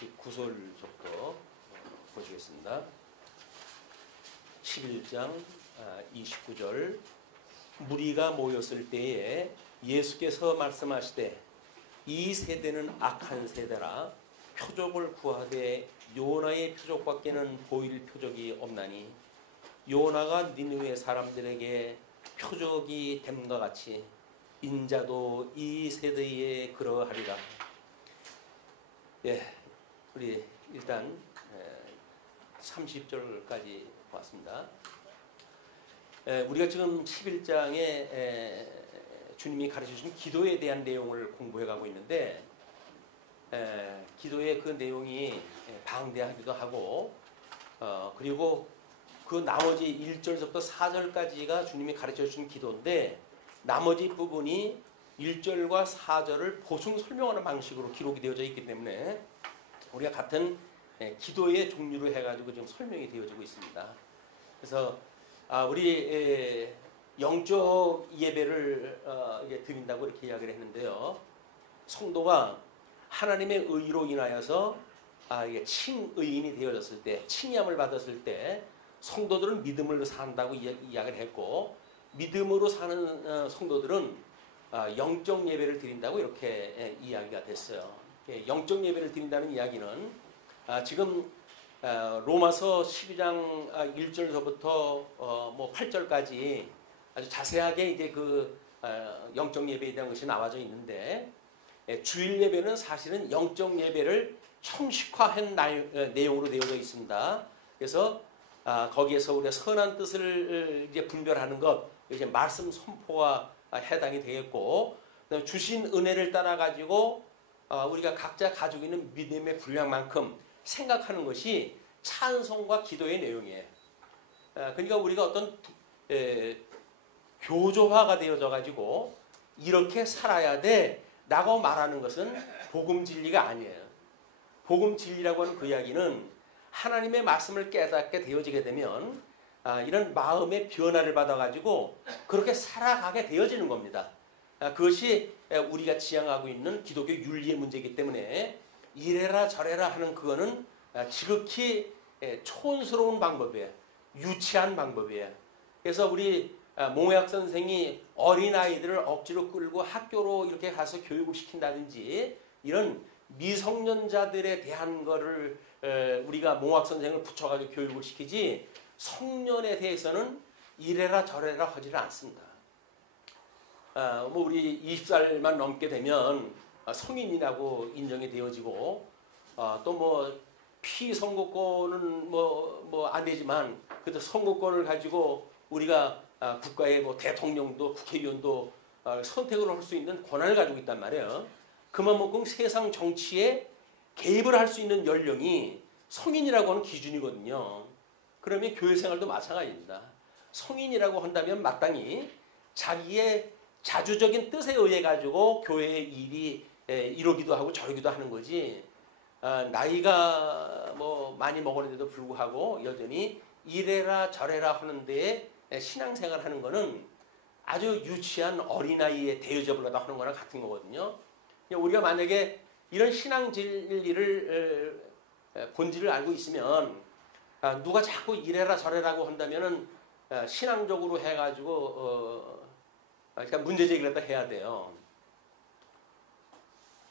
29절부터 보시겠습니다. 11장 29절. 무리가 모였을 때에 예수께서 말씀하시되 이 세대는 악한 세대라 표적을 구하되 요나의 표적밖에는 보일 표적이 없나니 요나가 니느웨 사람들에게 표적이 됨과 같이 인자도 이 세대에 그러하리라. 예, 우리 일단 30절까지 봤습니다. 우리가 지금 11장에 주님이 가르쳐주신 기도에 대한 내용을 공부해가고 있는데 기도의 그 내용이 방대하기도 하고 그리고 그 나머지 1절부터 4절까지가 주님이 가르쳐주신 기도인데 나머지 부분이 1절과 4절을 보충 설명하는 방식으로 기록이 되어져 있기 때문에 우리가 같은 기도의 종류로 해가지고 지금 설명이 되어지고 있습니다. 그래서 우리 영적 예배를 드린다고 이렇게 이야기를 했는데요. 성도가 하나님의 의로 인하여서 칭의인이 되어졌을 때, 칭의함을 받았을 때 성도들은 믿음으로 산다고 이야기를 했고 믿음으로 사는 성도들은 영적 예배를 드린다고 이렇게 이야기가 됐어요. 영적 예배를 드린다는 이야기는 지금 로마서 12장 1절서부터 8절까지 아주 자세하게 이제 그 영적 예배에 대한 것이 나와져 있는데 주일 예배는 사실은 영적 예배를 형식화한 내용으로 되어져 있습니다. 그래서 거기에서 우리가 선한 뜻을 이제 분별하는 것, 이제 말씀 선포가 해당이 되겠고, 주신 은혜를 따라 가지고 우리가 각자 가지고 있는 믿음의 분량만큼 생각하는 것이 찬송과 기도의 내용이에요. 그러니까 우리가 어떤 교조화가 되어져 가지고 이렇게 살아야 돼라고 말하는 것은 복음 진리가 아니에요. 복음 진리라고 하는 그 이야기는 하나님의 말씀을 깨닫게 되어지게 되면 이런 마음의 변화를 받아가지고 그렇게 살아가게 되어지는 겁니다. 그것이 우리가 지향하고 있는 기독교 윤리의 문제이기 때문에 이래라 저래라 하는 그거는 지극히 촌스러운 방법이에요. 유치한 방법이에요. 그래서 우리 몽약 선생이 어린아이들을 억지로 끌고 학교로 이렇게 가서 교육을 시킨다든지 이런 미성년자들에 대한 거를 우리가 몽학 선생을 붙여가지고 교육을 시키지 성년에 대해서는 이래라 저래라 하지를 않습니다. 우리 20살만 넘게 되면 성인이라고 인정이 되어지고 또 피선거권은 안 되지만 그래도 선거권을 가지고 우리가 국가의 대통령도 국회의원도 선택을 할 수 있는 권한을 가지고 있단 말이에요. 그만큼 세상 정치에 개입을 할 수 있는 연령이 성인이라고 하는 기준이거든요. 그러면 교회 생활도 마찬가지입니다. 성인이라고 한다면 마땅히 자기의 자주적인 뜻에 의해 가지고 교회의 일이 이러기도 하고 저러기도 하는 거지. 나이가 많이 먹었는데도 불구하고 여전히 이래라 저래라 하는 데에 신앙생활 하는 거는 아주 유치한 어린아이의 대여접을 하는 거랑 같은 거거든요. 우리가 만약에 이런 신앙 진리를 본질을 알고 있으면 누가 자꾸 이래라 저래라고 한다면은 신앙적으로 해가지고 그러니까 문제 제기를 또 해야 돼요.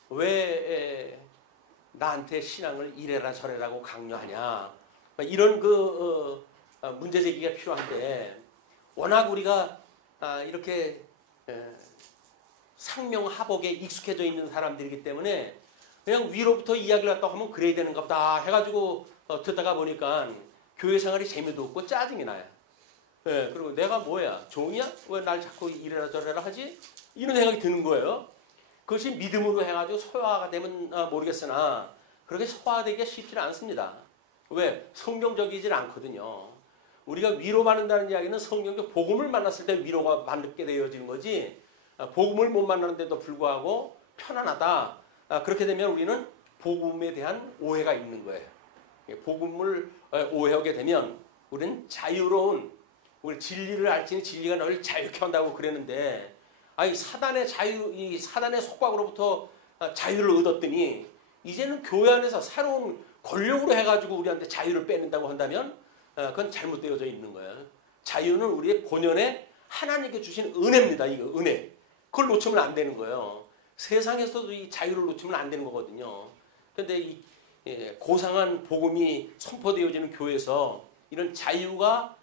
왜 나한테 신앙을 이래라 저래라고 강요하냐? 이런 문제 제기가 필요한데 워낙 우리가 이렇게 상명하복에 익숙해져 있는 사람들이기 때문에 그냥 위로부터 이야기를 했다고 하면 그래야 되는가 보다 해가지고 듣다가 보니까 교회 생활이 재미도 없고 짜증이 나요. 그리고 내가 뭐야? 종이야? 왜 날 자꾸 이래라 저래라 하지? 이런 생각이 드는 거예요. 그것이 믿음으로 해가지고 소화가 되면 모르겠으나 그렇게 소화되기가 쉽지는 않습니다. 왜? 성경적이질 않거든요. 우리가 위로받는다는 이야기는 성경적 복음을 만났을 때 위로가 받게 되어지는 거지 복음을 못 만나는데도 불구하고 편안하다. 그렇게 되면 우리는 복음에 대한 오해가 있는 거예요. 복음을 오해하게 되면 우리는 자유로운 우리 진리를 알지니 진리가 너를 자유케 한다고 그랬는데 사단의 속박으로부터 자유를 얻었더니 이제는 교회 안에서 새로운 권력으로 해가지고 우리한테 자유를 빼낸다고 한다면 그건 잘못되어져 있는 거예요. 자유는 우리의 본연의 하나님께 주신 은혜입니다. 이거 은혜. 그걸 놓치면 안 되는 거예요. 세상에서도 이 자유를 놓치면 안 되는 거거든요. 그런데 이 고상한 복음이 선포되어지는 교회에서 이런 자유가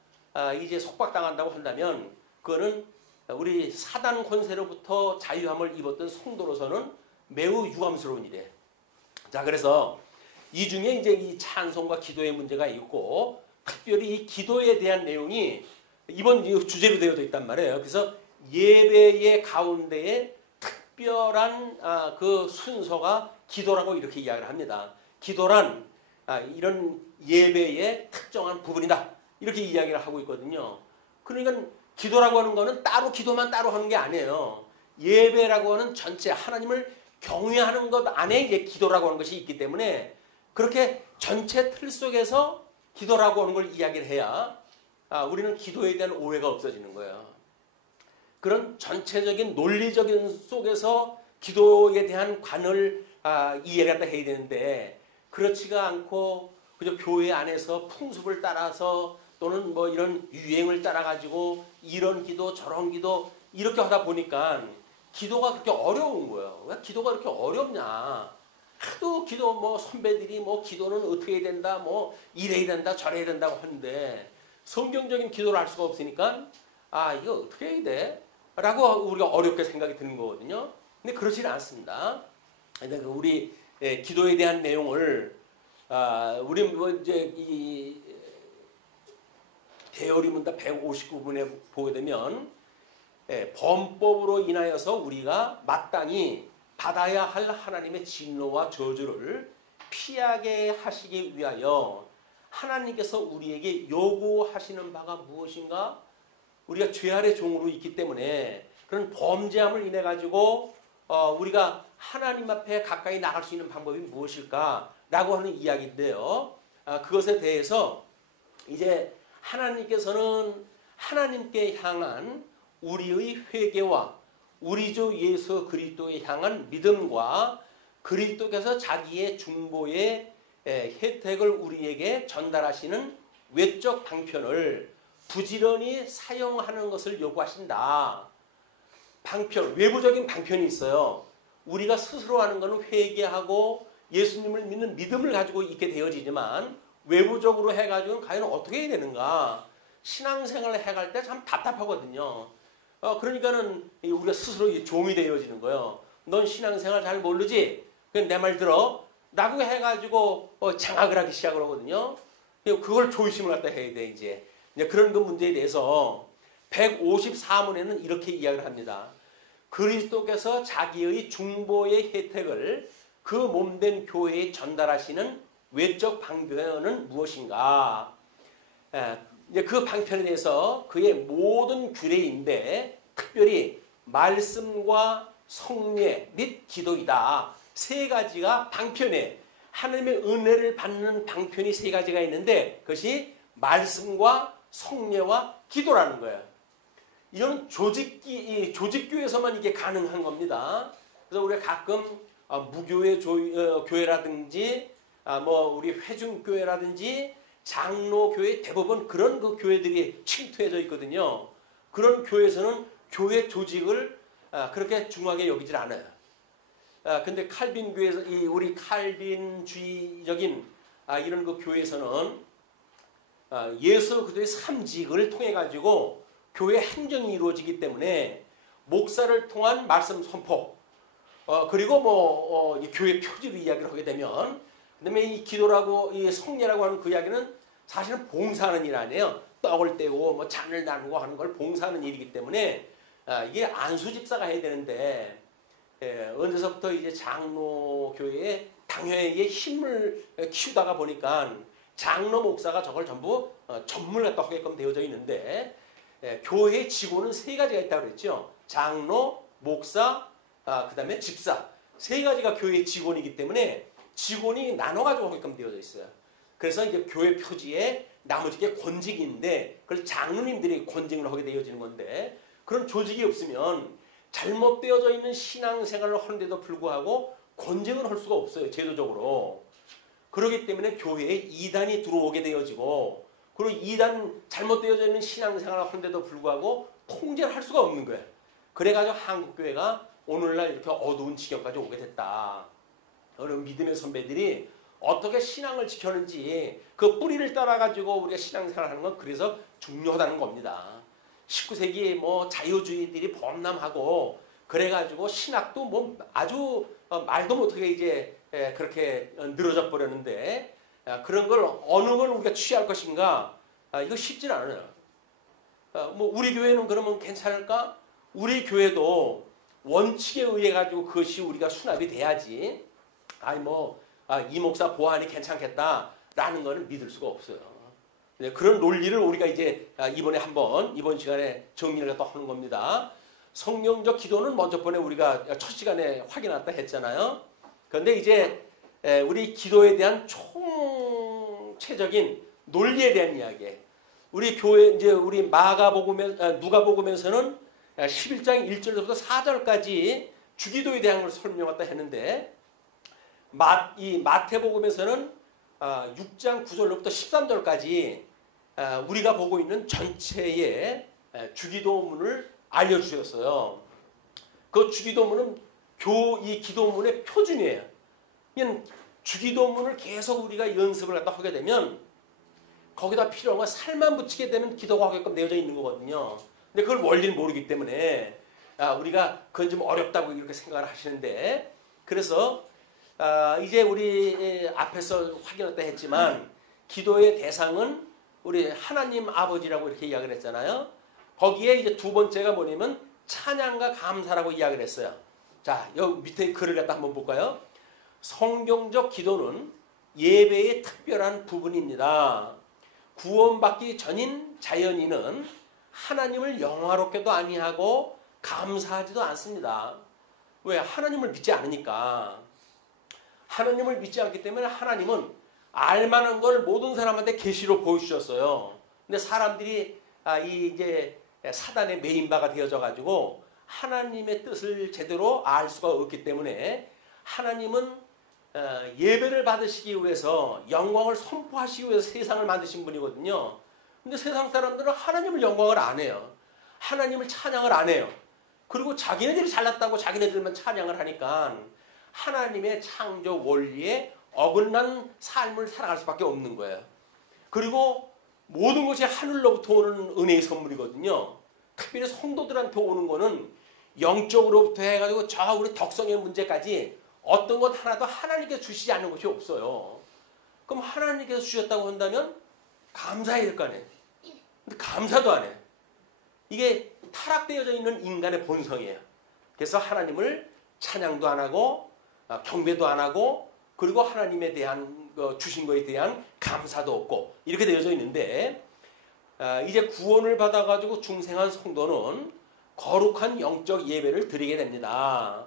이제 속박당한다고 한다면 그거는 우리 사단 권세로부터 자유함을 입었던 성도로서는 매우 유감스러운 일이에요. 자, 그래서 이 중에 이제 이 찬송과 기도의 문제가 있고 특별히 이 기도에 대한 내용이 이번 주제로 되어져 있단 말이에요. 그래서 예배의 가운데에 특별한 그 순서가 기도라고 이렇게 이야기를 합니다. 기도란 이런 예배의 특정한 부분이다. 이렇게 이야기를 하고 있거든요. 그러니까 기도라고 하는 거는 따로 기도만 따로 하는 게 아니에요. 예배라고 하는 전체 하나님을 경외하는 것 안에 이제 기도라고 하는 것이 있기 때문에 그렇게 전체 틀 속에서 기도라고 하는 걸 이야기를 해야 우리는 기도에 대한 오해가 없어지는 거예요. 그런 전체적인 논리적인 속에서 기도에 대한 관을 이해를 해야 되는데 그렇지가 않고 그저 교회 안에서 풍습을 따라서 또는 뭐 이런 유행을 따라가지고 이런 기도 저런 기도 이렇게 하다 보니까 기도가 그렇게 어려운 거예요. 왜 기도가 그렇게 어렵냐. 하도 기도 뭐 선배들이 뭐 기도는 어떻게 해야 된다 뭐 이래야 된다 저래야 된다고 하는데 성경적인 기도를 할 수가 없으니까 이거 어떻게 해야 돼? 라고 우리가 어렵게 생각이 드는 거거든요. 근데 그렇지는 않습니다. 근데 우리 기도에 대한 내용을 우리 뭐 이제 이 대여리문답 159분에 보게 되면 범법으로 인하여서 우리가 마땅히 받아야 할 하나님의 진노와 저주를 피하게 하시기 위하여 하나님께서 우리에게 요구하시는 바가 무엇인가? 우리가 죄 아래 종으로 있기 때문에 그런 범죄함을 인해 가지고 우리가 하나님 앞에 가까이 나갈 수 있는 방법이 무엇일까라고 하는 이야기인데요. 그것에 대해서 이제 하나님께서는 하나님께 향한 우리의 회개와 우리 주 예수 그리스도에 향한 믿음과 그리스도께서 자기의 중보의 혜택을 우리에게 전달하시는 외적 방편을 부지런히 사용하는 것을 요구하신다. 방편, 외부적인 방편이 있어요. 우리가 스스로 하는 것은 회개하고 예수님을 믿는 믿음을 가지고 있게 되어지지만 외부적으로 해가지고는 과연 어떻게 해야 되는가? 신앙생활을 해갈 때 참 답답하거든요. 그러니까는 우리가 스스로 종이 되어지는 거예요. 넌 신앙생활 잘 모르지? 그냥 내 말 들어. 라고 해가지고 장악을 하기 시작을 하거든요. 그걸 조심을 갖다 해야 돼, 이제. 그런 그 문제에 대해서 154문에는 이렇게 이야기를 합니다. 그리스도께서 자기의 중보의 혜택을 그 몸된 교회에 전달하시는 외적 방편은 무엇인가? 이제 그 방편에 대해서 그의 모든 규례인데 특별히 말씀과 성례 및 기도이다. 세 가지가 방편에 하나님의 은혜를 받는 방편이 세 가지가 있는데 그것이 말씀과 성례와 기도라는 거예요. 이건 조직교회에서만 이게 가능한 겁니다. 그래서 우리가 가끔 무교회 교회라든지 뭐 우리 회중교회라든지 장로교회 대부분 그런 그 교회들이 침투해져 있거든요. 그런 교회에서는 교회 조직을 그렇게 중요하게 여기질 않아요. 근데 칼빈교회에서 우리 칼빈주의적인 이런 그 교회에서는 예수 그리스도의 삼직을 통해 가지고 교회 행정이 이루어지기 때문에 목사를 통한 말씀 선포 그리고 뭐 교회 표지로 이야기를 하게 되면 그다음에 이 기도라고 이 성례라고 하는 그 이야기는 사실은 봉사하는 일 아니에요. 떡을 떼고 뭐 잔을 나누고 하는 걸 봉사하는 일이기 때문에 이게 안수집사가 해야 되는데 언제서부터 이제 장로교회의 당회의 힘을 키우다가 보니까 장로 목사가 저걸 전부 전문을 갖다 하게끔 되어져 있는데 교회의 직원은 세 가지가 있다고 그랬죠. 장로, 목사, 그다음에 집사 세 가지가 교회의 직원이기 때문에 직원이 나눠가지고 하게끔 되어져 있어요. 그래서 이제 교회 표지에 나머지 게 권직인데 그걸 장로님들이 권직을 하게 되어지는 건데 그런 조직이 없으면 잘못되어져 있는 신앙생활을 하는데도 불구하고 권쟁을 할 수가 없어요. 제도적으로. 그렇기 때문에 교회에 이단이 들어오게 되어지고 그리고 이단 잘못되어져 있는 신앙생활을 하는데도 불구하고 통제를 할 수가 없는 거예요. 그래가지고 한국교회가 오늘날 이렇게 어두운 지경까지 오게 됐다. 그런 믿음의 선배들이 어떻게 신앙을 지켰는지 그 뿌리를 따라가지고 우리가 신앙생활을 하는 건 그래서 중요하다는 겁니다. 19세기 뭐 자유주의들이 범람하고 그래가지고 신학도 뭐 아주 말도 못하게 이제 그렇게 늘어져 버렸는데 그런 걸 어느 걸 우리가 취할 것인가 이거 쉽진 않아요. 뭐 우리 교회는 그러면 괜찮을까? 우리 교회도 원칙에 의해 가지고 그것이 우리가 수납이 돼야지. 이 목사 보아하니 괜찮겠다라는 거는 믿을 수가 없어요. 그런 논리를 우리가 이제 이번 시간에 정리를 또 하는 겁니다. 성경적 기도는 먼저 번에 우리가 첫 시간에 확인했다 했잖아요. 그런데 이제 우리 기도에 대한 총체적인 논리에 대한 이야기. 우리 교회 이제 우리 누가복음에서는 11장 1절부터 4절까지 주기도에 대한 걸 설명했다 했는데 이 마태복음에서는 6장 9절부터 13절까지 우리가 보고 있는 전체의 주기도문을 알려주셨어요. 그 주기도문은 이 기도문의 표준이에요. 그냥 주기도문을 계속 우리가 연습을 갖다 하게 되면 거기다 필요한 건 살만 붙이게 되면 기도가 하게끔 되어져 있는 거거든요. 근데 그걸 원리를 모르기 때문에 우리가 그건 좀 어렵다고 이렇게 생각을 하시는데 그래서 이제 우리 앞에서 확인했다 했지만 기도의 대상은 우리 하나님 아버지라고 이렇게 이야기를 했잖아요. 거기에 이제 두 번째가 뭐냐면 찬양과 감사라고 이야기를 했어요. 자, 여기 밑에 글을 갖다 한번 볼까요? 성경적 기도는 예배의 특별한 부분입니다. 구원받기 전인 자연인은 하나님을 영화롭게도 아니하고 감사하지도 않습니다. 왜? 하나님을 믿지 않으니까. 하나님을 믿지 않기 때문에 하나님은 알만한 걸 모든 사람한테 계시로 보여주셨어요. 근데 사람들이 이제 사단의 메인바가 되어져 가지고 하나님의 뜻을 제대로 알 수가 없기 때문에 하나님은 예배를 받으시기 위해서 영광을 선포하시기 위해서 세상을 만드신 분이거든요. 근데 세상 사람들은 하나님을 영광을 안 해요. 하나님을 찬양을 안 해요. 그리고 자기네들이 잘났다고 자기네들만 찬양을 하니까 하나님의 창조 원리에 어긋난 삶을 살아갈 수밖에 없는 거예요. 그리고 모든 것이 하늘로부터 오는 은혜의 선물이거든요. 특별히 성도들한테 오는 거는 영적으로부터 해가지고 저 우리 덕성의 문제까지 어떤 것 하나도 하나님께서 주시지 않는 것이 없어요. 그럼 하나님께서 주셨다고 한다면 감사해야 될 거 아니에요. 근데 감사도 안 해. 이게 타락되어져 있는 인간의 본성이에요. 그래서 하나님을 찬양도 안 하고 경배도 안 하고 그리고 하나님에 대한 주신 것에 대한 감사도 없고 이렇게 되어져 있는데 이제 구원을 받아가지고 중생한 성도는 거룩한 영적 예배를 드리게 됩니다.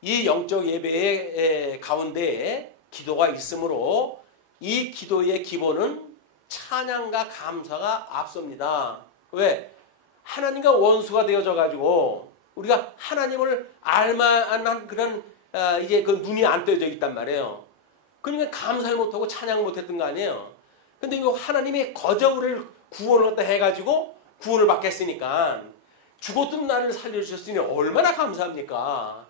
이 영적 예배의 가운데에 기도가 있으므로 이 기도의 기본은 찬양과 감사가 앞섭니다. 왜? 하나님과 원수가 되어져 가지고 우리가 하나님을 알만한 그런 이제 그 눈이 안 떠져 있단 말이에요. 그러니까 감사를 못하고 찬양을 못했던 거 아니에요. 근데 이거 하나님이 거저 우리를 구원을 갖다 해가지고 구원을 받겠으니까 죽었던 나를 살려주셨으니 얼마나 감사합니까?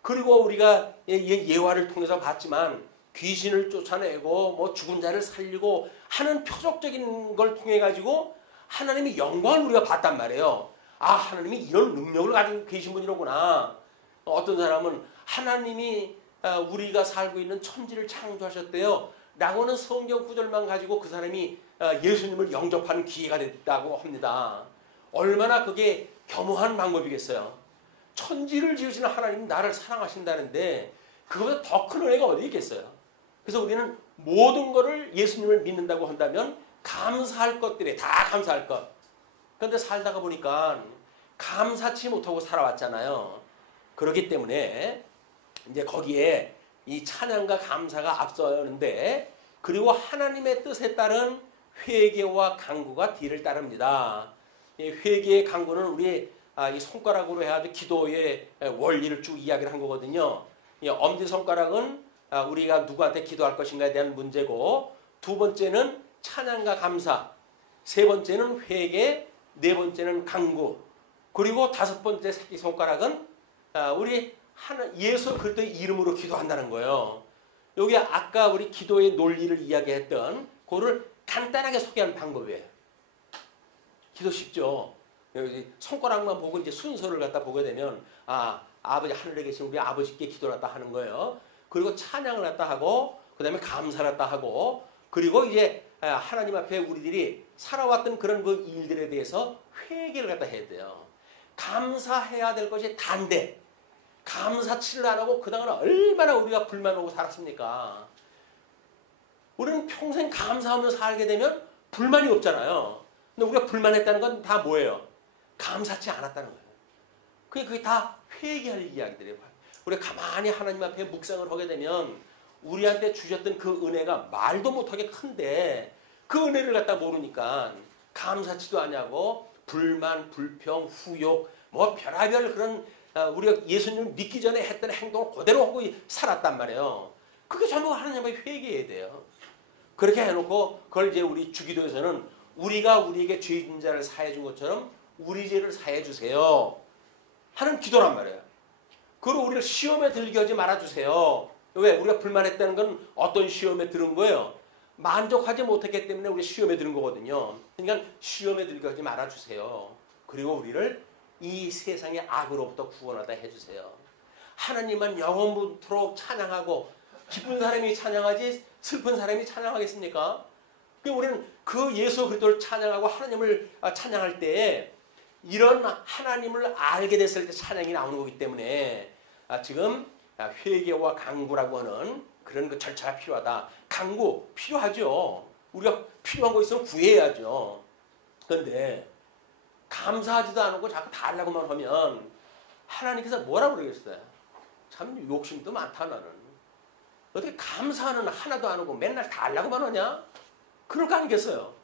그리고 우리가 예화를 통해서 봤지만 귀신을 쫓아내고 뭐 죽은 자를 살리고 하는 표적적인 걸 통해 가지고 하나님의 영광을 우리가 봤단 말이에요. 아, 하나님이 이런 능력을 가지고 계신 분이로구나. 어떤 사람은 하나님이 우리가 살고 있는 천지를 창조하셨대요. 라고는 성경 구절만 가지고 그 사람이 예수님을 영접하는 기회가 됐다고 합니다. 얼마나 그게 겸허한 방법이겠어요. 천지를 지으시는 하나님이 나를 사랑하신다는데 그거보다 더 큰 은혜가 어디 있겠어요. 그래서 우리는 모든 것을 예수님을 믿는다고 한다면 감사할 것들에 다 감사할 것. 그런데 살다가 보니까 감사치 못하고 살아왔잖아요. 그렇기 때문에 이제 거기에 이 찬양과 감사가 앞서는데 그리고 하나님의 뜻에 따른 회개와 간구가 뒤를 따릅니다. 이 회개의 간구는 우리 이 손가락으로 해가지고 기도의 원리를 쭉 이야기를 한 거거든요. 이 엄지손가락은 우리가 누구한테 기도할 것인가에 대한 문제고, 두 번째는 찬양과 감사, 세 번째는 회개, 네 번째는 간구, 그리고 다섯 번째 새끼손가락은 우리 예수 그리스도의 이름으로 기도한다는 거예요. 여기 아까 우리 기도의 논리를 이야기했던 그거를 간단하게 소개하는 방법이에요. 기도 쉽죠. 여기 손가락만 보고 이제 순서를 갖다 보게 되면 아버지 하늘에 계신 우리 아버지께 기도를 갖다 하는 거예요. 그리고 찬양을 갖다 하고, 그 다음에 감사를 갖다 하고, 그리고 이제 하나님 앞에 우리들이 살아왔던 그런 그 일들에 대해서 회개를 갖다 해야 돼요. 감사해야 될 것이 단데 감사치를 안 하고 그동안 얼마나 우리가 불만하고 살았습니까? 우리는 평생 감사하며 살게 되면 불만이 없잖아요. 근데 우리가 불만했다는 건 다 뭐예요? 감사치 않았다는 거예요. 그게 다 회개할 이야기들이에요. 우리가 가만히 하나님 앞에 묵상을 하게 되면 우리한테 주셨던 그 은혜가 말도 못하게 큰데 그 은혜를 갖다 모르니까 감사치도 아니하고 불만, 불평, 후욕, 뭐 별의별 그런 우리가 예수님을 믿기 전에 했던 행동을 그대로 하고 살았단 말이에요. 그게 전부 하나님 앞에 회개해야 돼요. 그렇게 해놓고 그걸 이제 우리 주기도에서는 우리가 우리에게 죄진 자를 사해 준 것처럼 우리 죄를 사해 주세요 하는 기도란 말이에요. 그리고 우리를 시험에 들게 하지 말아주세요. 왜? 우리가 불만했다는 건 어떤 시험에 들은 거예요? 만족하지 못했기 때문에 우리 시험에 들은 거거든요. 그러니까 시험에 들게 하지 말아주세요. 그리고 우리를 이 세상의 악으로부터 구원하다 해주세요. 하나님만 영원토록 찬양하고 기쁜 사람이 찬양하지 슬픈 사람이 찬양하겠습니까? 우리는 그 예수 그리스도를 찬양하고 하나님을 찬양할 때 이런 하나님을 알게 됐을 때 찬양이 나오는 거기 때문에 지금 회개와 간구라고 하는 그런 그 절차가 필요하다. 간구 필요하죠. 우리가 필요한 거 있으면 구해야죠. 그런데 감사하지도 않고 자꾸 달라고만 하면 하나님께서 뭐라고 그러겠어요? 참 욕심도 많다 나는. 어떻게 감사는 하나도 안 하고 맨날 달라고만 하냐? 그럴 거 아니겠어요?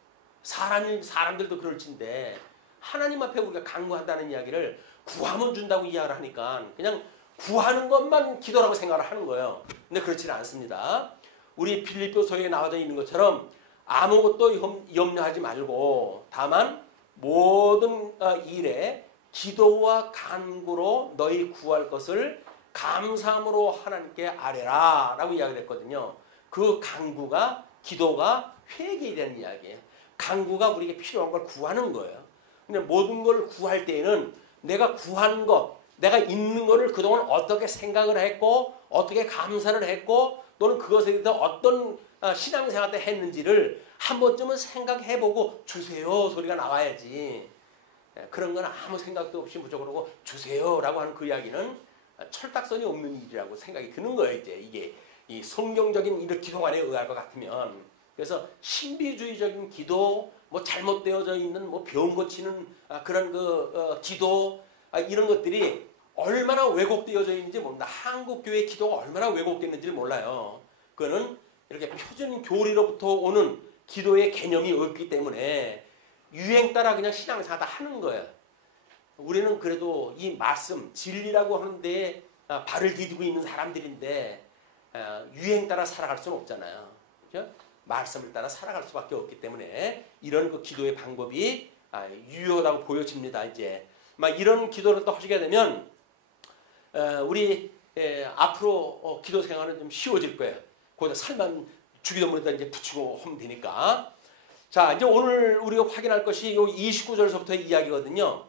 사람들도 그럴진데 하나님 앞에 우리가 간구한다는 이야기를 구하면 준다고 이야기를 하니까 그냥 구하는 것만 기도라고 생각을 하는 거예요. 근데 그렇지는 않습니다. 우리 빌립보서에 나와져 있는 것처럼 아무것도 염려하지 말고 다만 모든 일에 기도와 간구로 너희 구할 것을 감사함으로 하나님께 아뢰라 라고 이야기를 했거든요. 그 간구가 기도가 회개에 대한 이야기예요. 간구가 우리에게 필요한 걸 구하는 거예요. 근데 모든 걸 구할 때에는 내가 구한 것, 내가 있는 거를 그동안 어떻게 생각을 했고 어떻게 감사를 했고 또는 그것에 대해서 어떤 신앙생활 때 했는지를 한 번쯤은 생각해보고 주세요 소리가 나와야지. 그런 건 아무 생각도 없이 무조건 주세요라고 하는 그 이야기는 철딱선이 없는 일이라고 생각이 드는 거예요. 이게 이 성경적인 이런 기도관에 의할 것 같으면. 그래서 신비주의적인 기도, 뭐 잘못되어져 있는 뭐 병 고치는 그런 기도 이런 것들이 얼마나 왜곡되어져 있는지 모른다. 한국 교회 기도가 얼마나 왜곡됐는지를 몰라요. 그거는 이렇게 표준 교리로부터 오는 기도의 개념이 없기 때문에 유행 따라 그냥 신앙생활 다 하는 거예요. 우리는 그래도 이 말씀, 진리라고 하는데 발을 디디고 있는 사람들인데 유행 따라 살아갈 수는 없잖아요. 그렇죠? 말씀을 따라 살아갈 수밖에 없기 때문에 이런 그 기도의 방법이 유효하다고 보여집니다. 이제 막 이런 기도를 또 하시게 되면 우리 앞으로 기도 생활은 좀 쉬워질 거예요. 거기다 살만 주기도문에다 이제 붙이고 하면 되니까. 자, 이제 오늘 우리가 확인할 것이 요 29절서부터의 이야기거든요.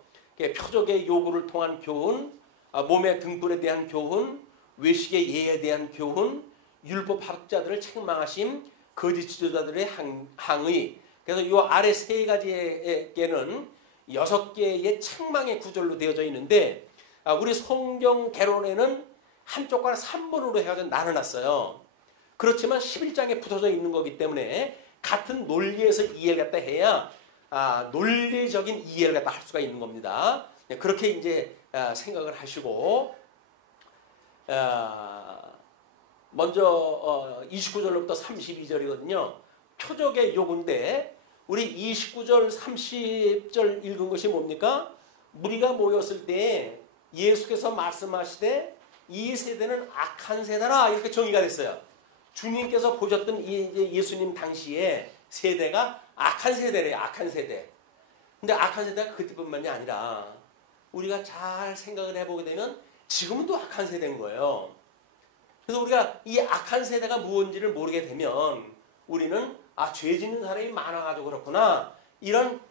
표적의 요구를 통한 교훈, 몸의 등불에 대한 교훈, 외식의 예에 대한 교훈, 율법 학자들을 책망하심, 거짓 지도자들의 항의. 그래서 이 아래 세 가지에게는 6개의 책망의 구절로 되어져 있는데 우리 성경 개론에는 한쪽과 3번으로 해가지고 나눠놨어요. 그렇지만 11장에 붙어져 있는 거기 때문에 같은 논리에서 이해를 갖다 해야 논리적인 이해를 갖다 할 수가 있는 겁니다. 그렇게 이제 생각을 하시고 먼저 29절부터 32절이거든요. 표적의 요구인데 우리 29절 30절 읽은 것이 뭡니까? 무리가 모였을 때 예수께서 말씀하시되 이 세대는 악한 세대라 이렇게 정의가 됐어요. 주님께서 보셨던 이 예수님 당시에 세대가 악한 세대래요. 악한 세대. 근데 악한 세대가 그때뿐만이 아니라 우리가 잘 생각을 해보게 되면 지금은 또 악한 세대인 거예요. 그래서 우리가 이 악한 세대가 무엇인지를 모르게 되면 우리는 죄 짓는 사람이 많아가지고 그렇구나 이런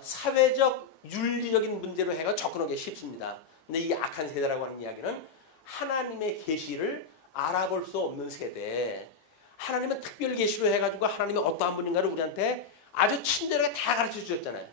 사회적 윤리적인 문제로 해가 접근하기 쉽습니다. 근데 이 악한 세대라고 하는 이야기는 하나님의 계시를 알아볼 수 없는 세대, 하나님의 특별 계시로 해가지고 하나님의 어떠한 분인가를 우리한테 아주 친절하게 다 가르쳐 주셨잖아요.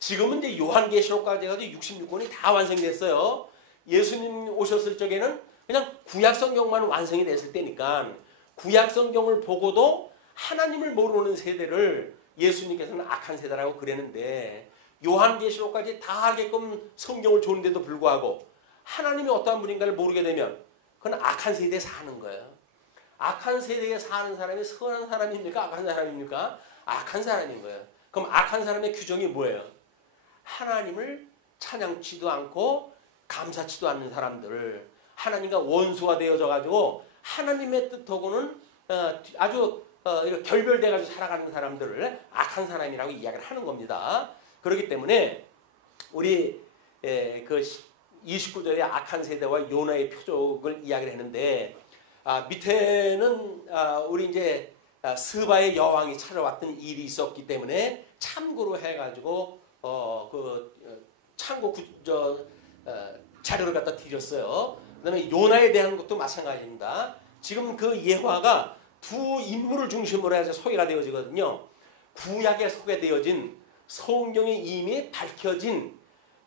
지금은 이제 요한계시록까지 해가지고 66권이 다 완성됐어요. 예수님 오셨을 적에는 그냥 구약성경만 완성이 됐을 때니까 구약성경을 보고도 하나님을 모르는 세대를 예수님께서는 악한 세대라고 그랬는데 요한계시록까지 다 알게끔 성경을 줬는데도 불구하고 하나님이 어떠한 분인가를 모르게 되면 그건 악한 세대에 사는 거예요. 악한 세대에 사는 사람이 선한 사람입니까? 악한 사람입니까? 악한 사람인 거예요. 그럼 악한 사람의 규정이 뭐예요? 하나님을 찬양치도 않고 감사치도 않는 사람들, 하나님과 원수가 되어져 가지고 하나님의 뜻하고는 아주 결별돼 가지고 살아가는 사람들을 악한 사람이라고 이야기를 하는 겁니다. 그렇기 때문에 우리 그 29절의 악한 세대와 요나의 표적을 이야기를 했는데 밑에는 우리 이제 스바의 여왕이 찾아왔던 일이 있었기 때문에 참고로 해가지고 참고 자료를 갖다 드렸어요. 그다음에 요나에 대한 것도 마찬가지입니다. 지금 그 예화가 두 인물을 중심으로 해서 소개가 되어지거든요. 구약에 소개되어진 성경에 이미 밝혀진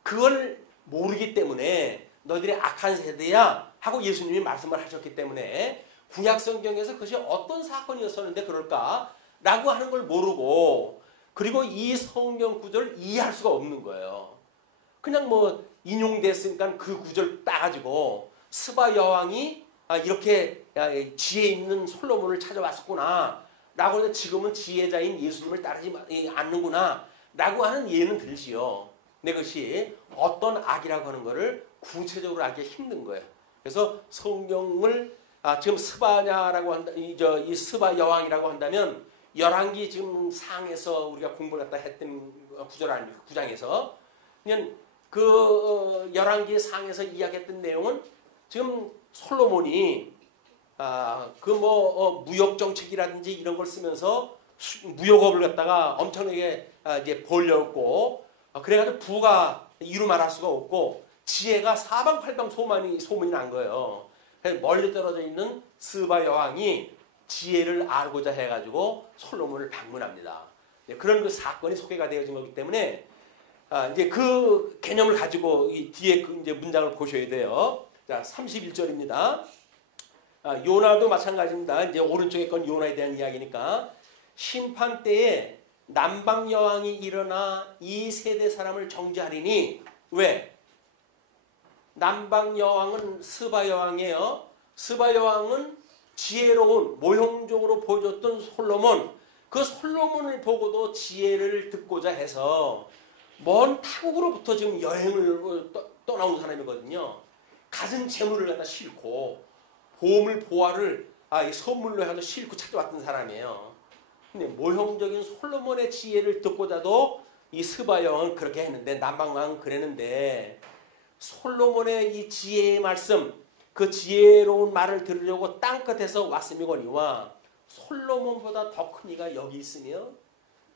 그걸 모르기 때문에 너희들이 악한 세대야 하고 예수님이 말씀을 하셨기 때문에 구약 성경에서 그것이 어떤 사건이었었는데 그럴까라고 하는 걸 모르고 그리고 이 성경 구절을 이해할 수가 없는 거예요. 그냥 뭐 인용됐으니까 그 구절 따가지고 스바 여왕이 이렇게 지혜 있는 솔로몬을 찾아왔었구나 라고 해서 지금은 지혜자인 예수님을 따르지 않는구나 라고 하는 이해는 들지요. 근데 그것이 어떤 악이라고 하는 것을 구체적으로 알기 힘든 거예요. 그래서 성경을 지금 스바냐라고 한다, 이 스바 여왕이라고 한다면 열왕기 지금 상에서 우리가 공부를 갖다 했던 구절 아닙니까? 9장에서 그냥 그 열왕기 상에서 이야기했던 내용은 지금 솔로몬이 무역 정책이라든지 이런 걸 쓰면서 무역업을 갖다가 엄청나게 이제 벌렸고 그래가지고 부가 이루 말할 수가 없고 지혜가 사방팔방 소문이 난 거예요. 그래서 멀리 떨어져 있는 스바 여왕이 지혜를 알고자 해가지고 솔로몬을 방문합니다. 그런 그 사건이 소개가 되어진 거기 때문에 이제 그 개념을 가지고 이 뒤에 그 이제 문장을 보셔야 돼요. 자, 31절입니다. 요나도 마찬가지입니다. 이제 오른쪽에 건 요나에 대한 이야기니까 심판 때에 남방 여왕이 일어나 이 세대 사람을 정죄하리니 왜? 남방 여왕은 스바 여왕이에요. 스바 여왕은 지혜로운 모형적으로 보여줬던 솔로몬, 그 솔로몬을 보고도 지혜를 듣고자 해서 먼 타국으로부터 지금 여행을 떠나온 사람이거든요. 가진 재물을 갖다 싣고 보물 보화를 선물로 해서 싣고 찾아왔던 사람이에요. 근데 모형적인 솔로몬의 지혜를 듣고자도 이 스바 여왕은 그렇게 했는데 남방 왕은 그랬는데 솔로몬의 이 지혜의 말씀, 그 지혜로운 말을 들으려고 땅끝에서 왔음이거니와 솔로몬보다 더 큰 이가 여기 있으며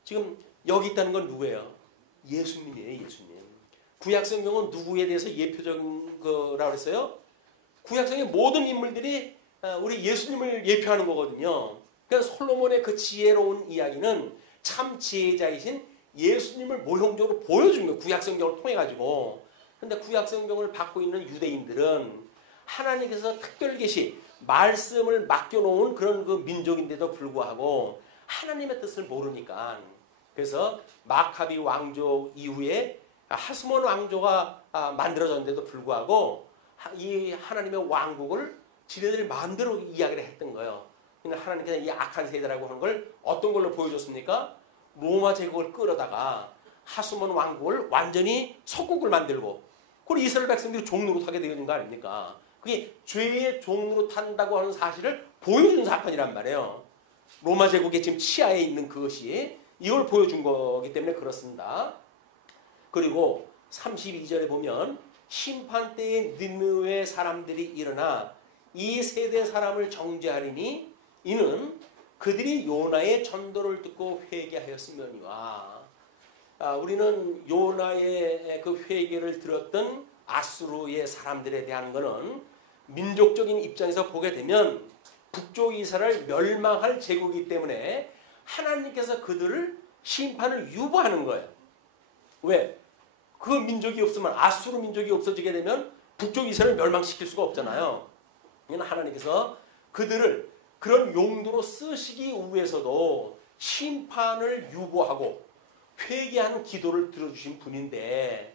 지금 여기 있다는 건 누구예요? 예수님이에요. 예수님. 구약성경은 누구에 대해서 예표적인 거라고 했어요? 구약성의 모든 인물들이 우리 예수님을 예표하는 거거든요. 그래서 솔로몬의 그 지혜로운 이야기는 참 지혜자이신 예수님을 모형적으로 보여준 거예요. 구약성경을 통해 가지고. 그런데 구약성경을 받고 있는 유대인들은 하나님께서 특별 계시 말씀을 맡겨놓은 그런 그 민족인데도 불구하고 하나님의 뜻을 모르니까 그래서 마카비 왕조 이후에 하스몬 왕조가 만들어졌는데도 불구하고 이 하나님의 왕국을 지네들이 마음대로 이야기를 했던 거예요. 그러니까 하나님께서 이 악한 세대라고 하는 걸 어떤 걸로 보여줬습니까? 로마 제국을 끌어다가 하스몬 왕국을 완전히 속국을 만들고 그리고 이스라엘 백성들이 종노릇하게 되어진 거 아닙니까? 그게 죄의 종으로 탄다고 하는 사실을 보여준 사건이란 말이에요. 로마 제국의 지금 치하에 있는 그것이 이걸 보여준 거기 때문에 그렇습니다. 그리고 32절에 보면 심판 때에 느느웨 사람들이 일어나 이 세대 사람을 정죄하리니 이는 그들이 요나의 전도를 듣고 회개하였으며니와. 우리는 요나의 그 회개를 들었던 아수르의 사람들에 대한 것은 민족적인 입장에서 보게 되면 북쪽 이스라엘 멸망할 제국이기 때문에 하나님께서 그들을 심판을 유보하는 거예요. 왜? 그 민족이 없으면 아수르 민족이 없어지게 되면 북쪽 이스라엘 멸망시킬 수가 없잖아요. 하나님께서 그들을 그런 용도로 쓰시기 위해서도 심판을 유보하고 회개하는 기도를 들어주신 분인데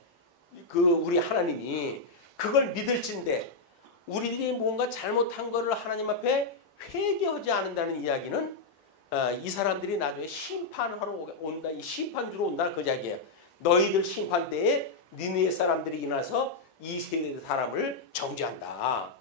우리 하나님이 그걸 믿을진데 우리들이 뭔가 잘못한 것을 하나님 앞에 회개하지 않는다는 이야기는 이 사람들이 나중에 심판하러 온다, 이 심판주로 온다 그 이야기예요. 너희들 심판 때에 니느웨 사람들이 일어나서 이 세대 사람을 정죄한다.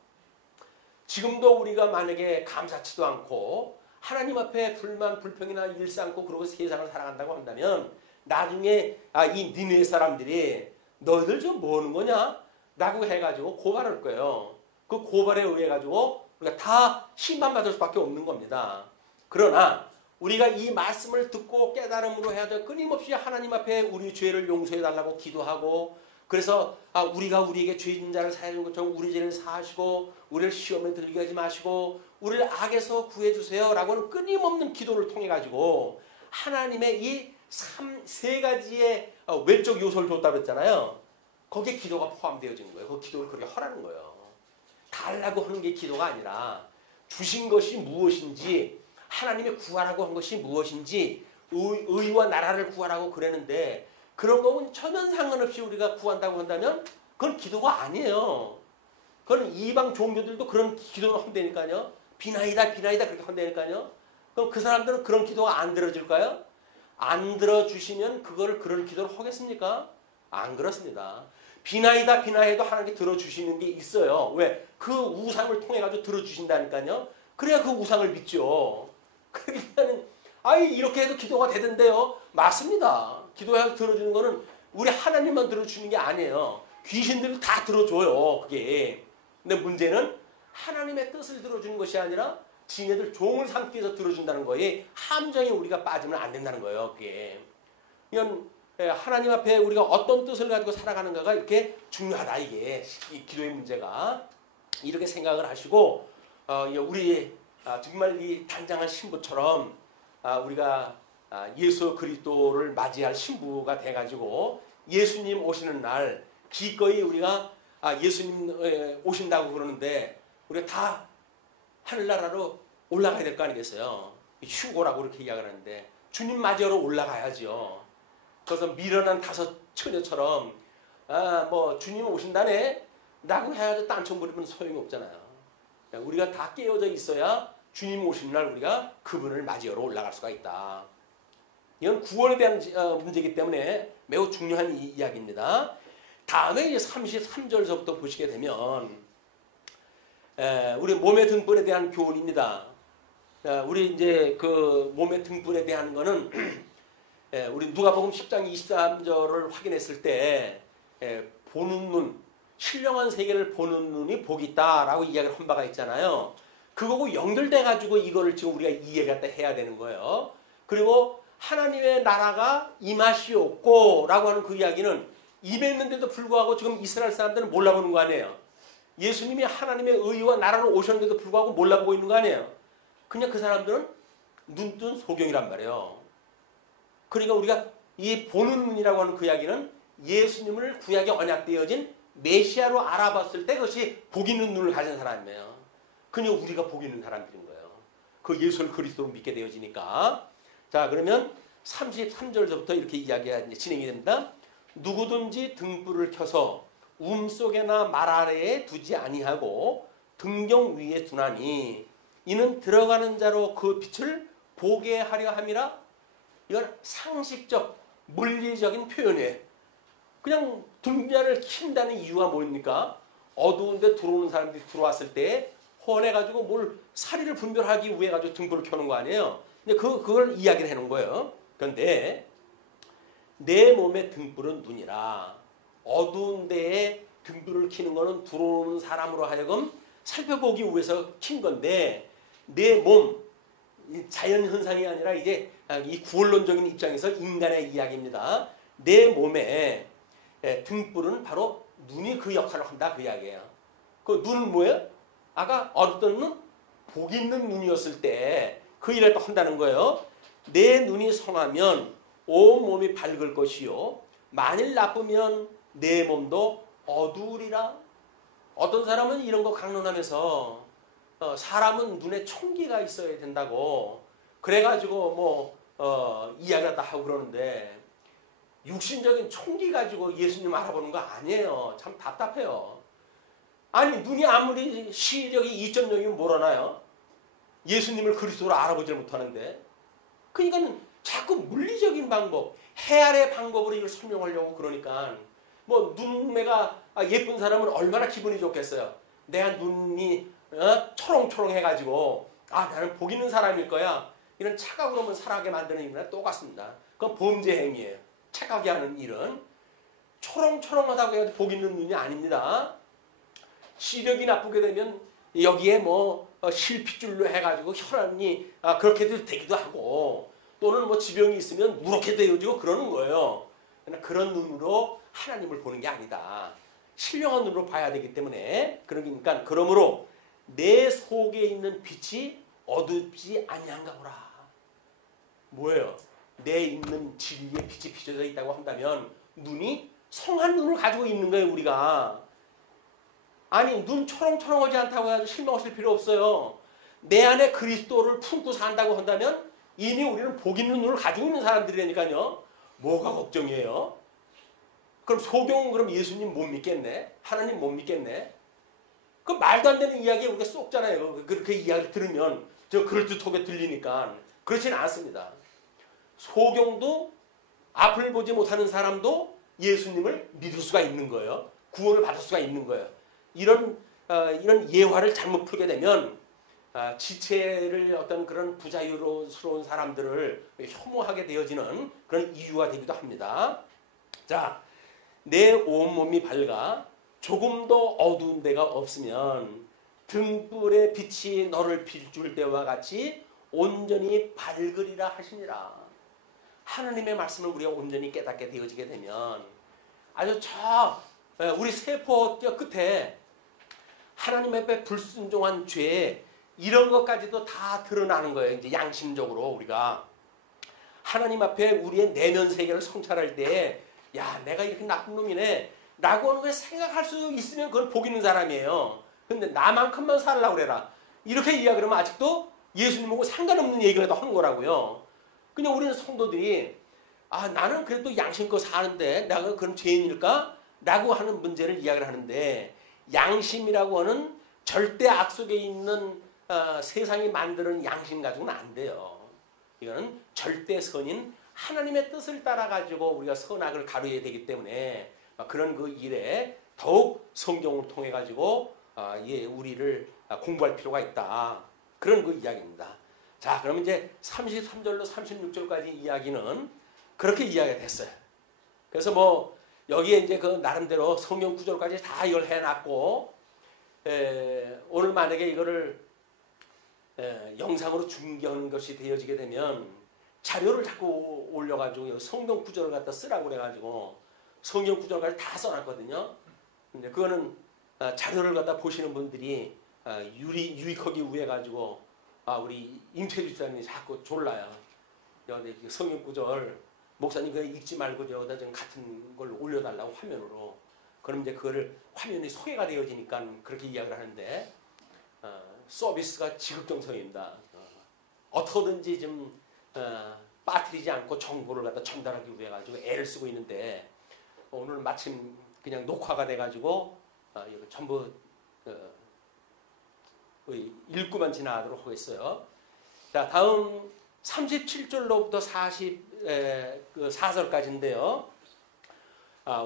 지금도 우리가 만약에 감사치도 않고 하나님 앞에 불만 불평이나 일지 않고 그러고 세상을 살아간다고 한다면 나중에 이 니느웨 사람들이 너희들 지금 뭐 하는 거냐? 라고 해가지고 고발할 거예요. 그 고발에 의해 가지고 우리가 다 심판받을 수밖에 없는 겁니다. 그러나 우리가 이 말씀을 듣고 깨달음으로 해야 돼. 끊임없이 하나님 앞에 우리 죄를 용서해 달라고 기도하고 그래서 우리가 우리에게 죄진 자를 사해 준 것처럼 우리 죄를 사하시고 우리를 시험에 들게 하지 마시고 우리를 악에서 구해 주세요 라고는 끊임없는 기도를 통해 가지고 하나님의 이 세 가지의 외적 요소를 줬다고 했잖아요. 거기에 기도가 포함되어지는 거예요. 그 기도를 그렇게 하라는 거예요. 달라고 하는 게 기도가 아니라 주신 것이 무엇인지 하나님의 구하라고 한 것이 무엇인지 의와 나라를 구하라고 그랬는데 그런 거는 전혀 상관없이 우리가 구한다고 한다면 그건 기도가 아니에요. 그건 이방 종교들도 그런 기도를 한다니까요. 비나이다 비나이다 그렇게 한다니까요. 그럼 그 사람들은 그런 기도가 안 들어질까요? 안 들어주시면 그런 기도를 하겠습니까? 안 그렇습니다. 비나이다 비나이도 하나님께 들어주시는 게 있어요. 왜? 그 우상을 통해 가지고 들어주신다니까요. 그래야 그 우상을 믿죠. 그러니까는 이렇게 해도 기도가 되던데요. 맞습니다. 기도해서 들어주는 거는 우리 하나님만 들어주는 게 아니에요. 귀신들이 다 들어줘요. 그게. 근데 문제는 하나님의 뜻을 들어주는 것이 아니라 지네들 종을 삼기 위해서 들어준다는 거에 함정에 우리가 빠지면 안 된다는 거예요. 그게. 이건 하나님 앞에 우리가 어떤 뜻을 가지고 살아가는가가 이렇게 중요하다. 이게 이 기도의 문제가. 이렇게 생각을 하시고 우리 정말 이 단장한 신부처럼 우리가 예수 그리스도를 맞이할 신부가 돼가지고 예수님 오시는 날 기꺼이 우리가 예수님 오신다고 그러는데 우리가 다 하늘나라로 올라가야 될 거 아니겠어요. 휴고라고 그렇게 이야기를 하는데 주님 맞이하러 올라가야죠. 그래서 미련한 다섯 처녀처럼 뭐 주님 오신다네 라고 해야지 딴청 부리면 소용이 없잖아요. 우리가 다 깨어져 있어야 주님 오시는 날 우리가 그분을 맞이하러 올라갈 수가 있다. 이건 구원에 대한 문제이기 때문에 매우 중요한 이야기입니다. 다음에 이제 33절서부터 보시게 되면 우리 몸의 등불에 대한 교훈입니다. 우리 이제 그 몸의 등불에 대한 거는 우리 누가복음 10장 23절을 확인했을 때 보는 눈, 신령한 세계를 보는 눈이 복이 있다라고 이야기를 한 바가 있잖아요. 그거하고 연결돼 가지고 이거를 지금 우리가 이해가 해야 되는 거예요. 그리고 하나님의 나라가 임하시옵고 라고 하는 그 이야기는 임했는데도 불구하고 지금 이스라엘 사람들은 몰라보는 거 아니에요. 예수님이 하나님의 의와 나라로 오셨는데도 불구하고 몰라보고 있는 거 아니에요. 그냥 그 사람들은 눈뜬 소경이란 말이에요. 그러니까 우리가 이 보는 눈이라고 하는 그 이야기는 예수님을 구약에 언약되어진 메시아로 알아봤을 때 그것이 복 있는 눈을 가진 사람이에요. 그냥 우리가 복 있는 사람들인 거예요. 그 예수를 그리스도로 믿게 되어지니까. 자, 그러면 33절부터 이렇게 이야기가 진행이 됩니다. 누구든지 등불을 켜서 움속에나 말 아래에 두지 아니하고 등경 위에 두나니 이는 들어가는 자로 그 빛을 보게 하려 함이라. 이건 상식적 물리적인 표현이에요. 그냥 등잔을 킨다는 이유가 뭡니까? 어두운데 들어오는 사람들이 들어왔을 때 헌해가지고 뭘 사리를 분별하기 위해 가지고 등불을 켜는 거 아니에요. 근데 그걸 이야기를 해놓은 거예요. 그런데 내 몸의 등불은 눈이라 어두운 데에 등불을 켜는 거는 들어오는 사람으로 하여금 살펴보기 위해서 킨 건데 내 몸, 자연 현상이 아니라 이제 이 구원론적인 입장에서 인간의 이야기입니다. 내 몸에 등불은 바로 눈이 그 역할을 한다 그 이야기예요. 그 눈은 뭐예요? 아까 어떤 눈? 복 있는 눈이었을 때 그 일을 또 한다는 거예요. 내 눈이 성하면 온 몸이 밝을 것이요 만일 나쁘면 내 몸도 어두우리라. 어떤 사람은 이런 거 강론하면서 사람은 눈에 총기가 있어야 된다고 그래가지고 이야기를 다 하고 그러는데 육신적인 총기 가지고 예수님 알아보는 거 아니에요. 참 답답해요. 아니 눈이 아무리 시력이 2.0이면 뭐라나요? 예수님을 그리스도로 알아보질 못하는데 그러니까 자꾸 물리적인 방법, 해아의 방법으로 이걸 설명하려고 그러니까 뭐 눈매가 예쁜 사람은 얼마나 기분이 좋겠어요. 내가 눈이 초롱초롱해가지고 나는 복 있는 사람일 거야. 이런 착각으로만 살아가게 만드는 일이나 똑같습니다. 그건 범죄 행위예요. 착각하게 하는 일은 초롱초롱하다고 해도 복 있는 눈이 아닙니다. 시력이 나쁘게 되면 여기에 실핏줄로 해가지고 혈압이 그렇게 되기도 하고 또는 지병이 있으면 누렇게 되어지고 그러는 거예요. 그런 눈으로 하나님을 보는 게 아니다. 신령한 눈으로 봐야 되기 때문에 그러니까 그러므로 내 속에 있는 빛이 어둡지 아니한가 보라. 뭐예요? 내 있는 진리의 빛이 비춰져 있다고 한다면 눈이 성한 눈을 가지고 있는 거예요. 우리가. 아니 눈 초롱초롱하지 않다고 해가지고 실망하실 필요 없어요. 내 안에 그리스도를 품고 산다고 한다면 이미 우리는 복 있는 눈을 가지고 있는 사람들이라니까요. 뭐가 걱정이에요? 그럼 소경은 그럼 예수님 못 믿겠네? 하나님 못 믿겠네? 그 말도 안 되는 이야기에 우리가 쏙잖아요. 그렇게 이야기를 들으면 저 그럴듯하게 들리니까 그렇지는 않습니다. 소경도 앞을 보지 못하는 사람도 예수님을 믿을 수가 있는 거예요. 구원을 받을 수가 있는 거예요. 이런 예화를 잘못 풀게 되면 지체를 어떤 그런 부자유로운 사람들을 혐오하게 되어지는 그런 이유가 되기도 합니다. 자, 내 온몸이 밝아 조금도 어두운 데가 없으면 등불의 빛이 너를 비출 때와 같이 온전히 밝으리라 하시니라. 하나님의 말씀을 우리가 온전히 깨닫게 되어지게 되면 아주 우리 세포 끝에 하나님 앞에 불순종한 죄 이런 것까지도 다 드러나는 거예요. 이제 양심적으로 우리가 하나님 앞에 우리의 내면 세계를 성찰할 때 야 내가 이렇게 나쁜 놈이네 라고 하는 걸 생각할 수 있으면 그건 복 있는 사람이에요. 근데 나만큼만 살라고 그래라 이렇게 이야기하면 아직도 예수님하고 상관없는 얘기를 하는 거라고요. 그냥 우리는 성도들이 나는 그래도 양심껏 사는데 내가 그럼 죄인일까? 라고 하는 문제를 이야기를 하는데 양심이라고 하는 절대 악 속에 있는 세상이 만드는 양심 가지고는 안 돼요. 이거는 절대 선인 하나님의 뜻을 따라가지고 우리가 선악을 가려야 되기 때문에 그런 그 일에 더욱 성경을 통해 가지고 우리를 공부할 필요가 있다. 그런 그 이야기입니다. 자, 그러면 이제 33절로 36절까지 이야기는 그렇게 이야기가 됐어요. 그래서 여기에 이제 그 나름대로 성경 구절까지 다 이걸 해놨고 오늘 만약에 이거를 영상으로 중계하는 것이 되어지게 되면 자료를 자꾸 올려가지고 성경 구절을 갖다 쓰라고 그래가지고 성경 구절까지 다 써놨거든요. 근데 그거는 자료를 갖다 보시는 분들이 유익하기 위해 가지고 우리 임채주 집사님이 자꾸 졸라요. 여기 성경 구절 목사님 그거 읽지 말고 여기다 좀 같은 걸 올려달라고 화면으로. 그럼 이제 그거를 화면이 소개가 되어지니까 그렇게 이야기를 하는데 서비스가 지극정성입니다. 어떻게든지 좀 빠뜨리지 않고 정보를 갖다 전달하기 위해 가지고 애를 쓰고 있는데 오늘 마침 그냥 녹화가 돼 가지고 이거 전부 읽고만 지나가도록 하겠어요. 자, 다음 37절로부터 44절까지인데요.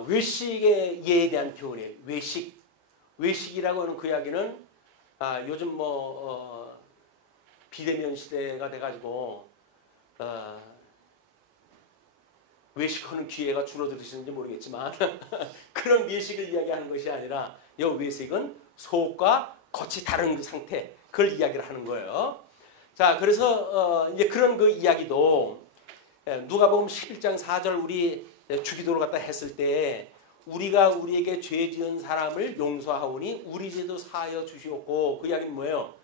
외식의 예에 대한 표현이에요. 외식. 외식이라고 하는 그 이야기는 요즘 비대면 시대가 돼가지고 외식하는 기회가 줄어들으시는지 모르겠지만 그런 외식을 이야기하는 것이 아니라 이 외식은 속과 겉이 다른 그 상태, 그걸 이야기를 하는 거예요. 자, 그래서 이제 그런 그 이야기도 누가복음 11장 4절 우리 주기도를 갖다 했을 때 우리가 우리에게 죄 지은 사람을 용서하오니 우리 죄도 사하여 주시옵고, 그 이야기는 뭐예요?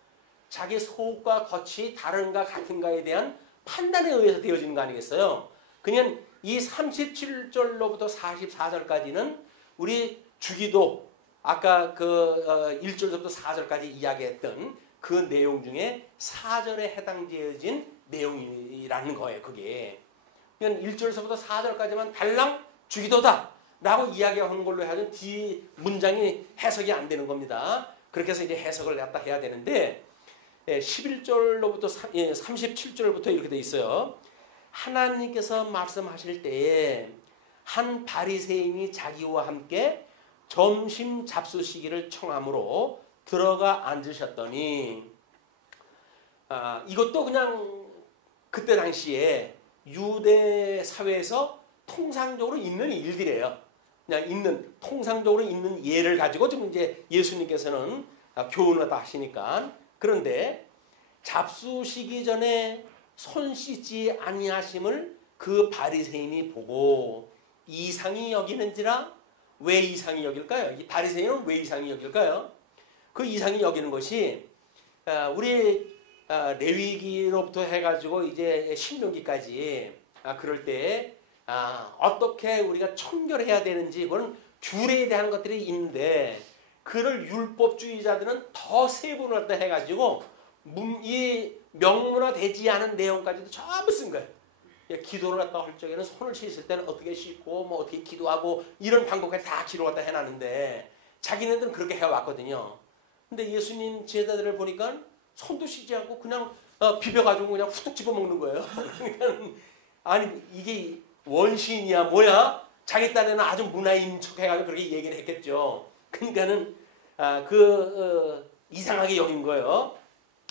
자기 속과 겉이 다른가 같은가에 대한 판단에 의해서 되어지는 거 아니겠어요? 그냥 이 37절로부터 44절까지는 우리 주기도 아까 그 1절부터 4절까지 이야기했던 그 내용 중에 4절에 해당되어진 내용이라는 거예요. 그게 그냥 1절서부터 4절까지만 달랑 주기도다 라고 이야기하는 걸로 해야지 뒤 문장이 해석이 안 되는 겁니다. 그렇게 해서 이제 해석을 갖다 해야 되는데 11절로부터 37절부터 이렇게 돼 있어요. 하나님께서 말씀하실 때에 한 바리새인이 자기와 함께 점심 잡수시기를 청함으로 들어가 앉으셨더니, 이것도 그냥 그때 당시에 유대 사회에서 통상적으로 있는 일들이에요. 그냥 통상적으로 있는 예를 가지고 지금 이제 예수님께서는 교훈을 다 하시니까. 그런데 잡수시기 전에 손 씻지 아니하심을 그 바리새인이 보고 이상히 여기는지라. 왜 이상히 여길까요? 이 바리새인은 왜 이상히 여길까요? 그 이상히 여기는 것이 우리 레위기로부터 해가지고 이제 신명기까지 그럴 때 어떻게 우리가 청결해야 되는지 그런 규례에 대한 것들이 있는데, 그를 율법주의자들은 더 세분을 갖다 해가지고 이 명문화되지 않은 내용까지도 전부 쓴 거예요. 기도를 갖다 할 적에는 손을 씻을 때는 어떻게 씻고 뭐 어떻게 기도하고 이런 방법까지 다 기록을 갖다 해놨는데 자기네들은 그렇게 해왔거든요. 근데 예수님 제자들을 보니까 손도 씻지 않고 그냥 비벼가지고 그냥 후뚝 집어먹는 거예요. 그러니까 아니 이게 원시인이야 뭐야? 자기 딴에는 아주 문화인 척해가지고 그렇게 얘기를 했겠죠. 그러니까는 이상하게 여긴 거예요.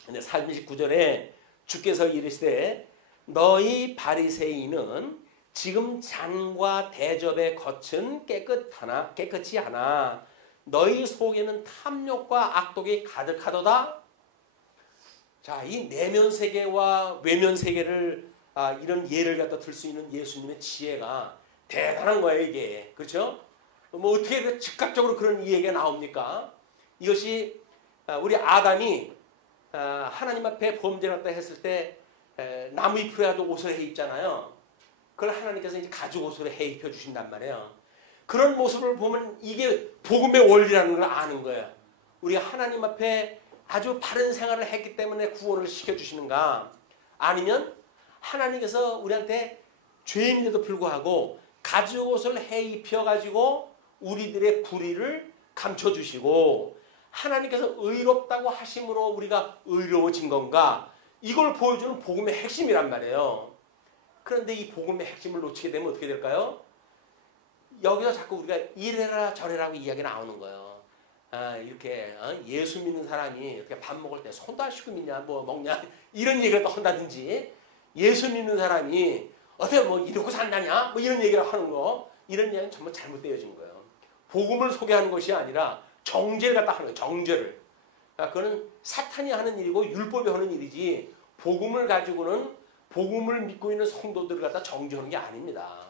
근데 39절에 주께서 이르시되 너희 바리새인은 지금 잔과 대접의 겉은 깨끗이 하나 너희 속에는 탐욕과 악독이 가득하도다. 자, 이 내면 세계와 외면 세계를 이런 예를 갖다 들 수 있는 예수님의 지혜가 대단한 거예요, 이게. 그렇죠? 뭐 어떻게 즉각적으로 그런 이야기가 나옵니까? 이것이 우리 아담이 하나님 앞에 범죄를 갖다 했을 때 나무 잎으로 해가지고 옷을 해 입잖아요. 그걸 하나님께서 이제 가죽 옷으로 해 입혀 주신단 말이에요. 그런 모습을 보면 이게 복음의 원리라는 걸 아는 거예요. 우리가 하나님 앞에 아주 바른 생활을 했기 때문에 구원을 시켜주시는가, 아니면 하나님께서 우리한테 죄인인데도 불구하고 가죽 옷을 해 입혀가지고 우리들의 불의를 감춰주시고 하나님께서 의롭다고 하심으로 우리가 의로워진 건가, 이걸 보여주는 복음의 핵심이란 말이에요. 그런데 이 복음의 핵심을 놓치게 되면 어떻게 될까요? 여기서 자꾸 우리가 이래라 저래라고 이야기가 나오는 거예요. 이렇게 예수 믿는 사람이 이렇게 밥 먹을 때 손도 안 씻고 믿냐 뭐 먹냐 이런 얘기를 또 한다든지, 예수 믿는 사람이 어떻게 뭐 이러고 산다냐 뭐 이런 얘기를 하는 거, 이런 이야기는 전부 잘못되어진 거예요. 복음을 소개하는 것이 아니라 정죄를 갖다 하는 거예요. 정죄를. 그거는 사탄이 하는 일이고 율법이 하는 일이지, 복음을 가지고는 복음을 믿고 있는 성도들을 갖다 정죄하는 게 아닙니다.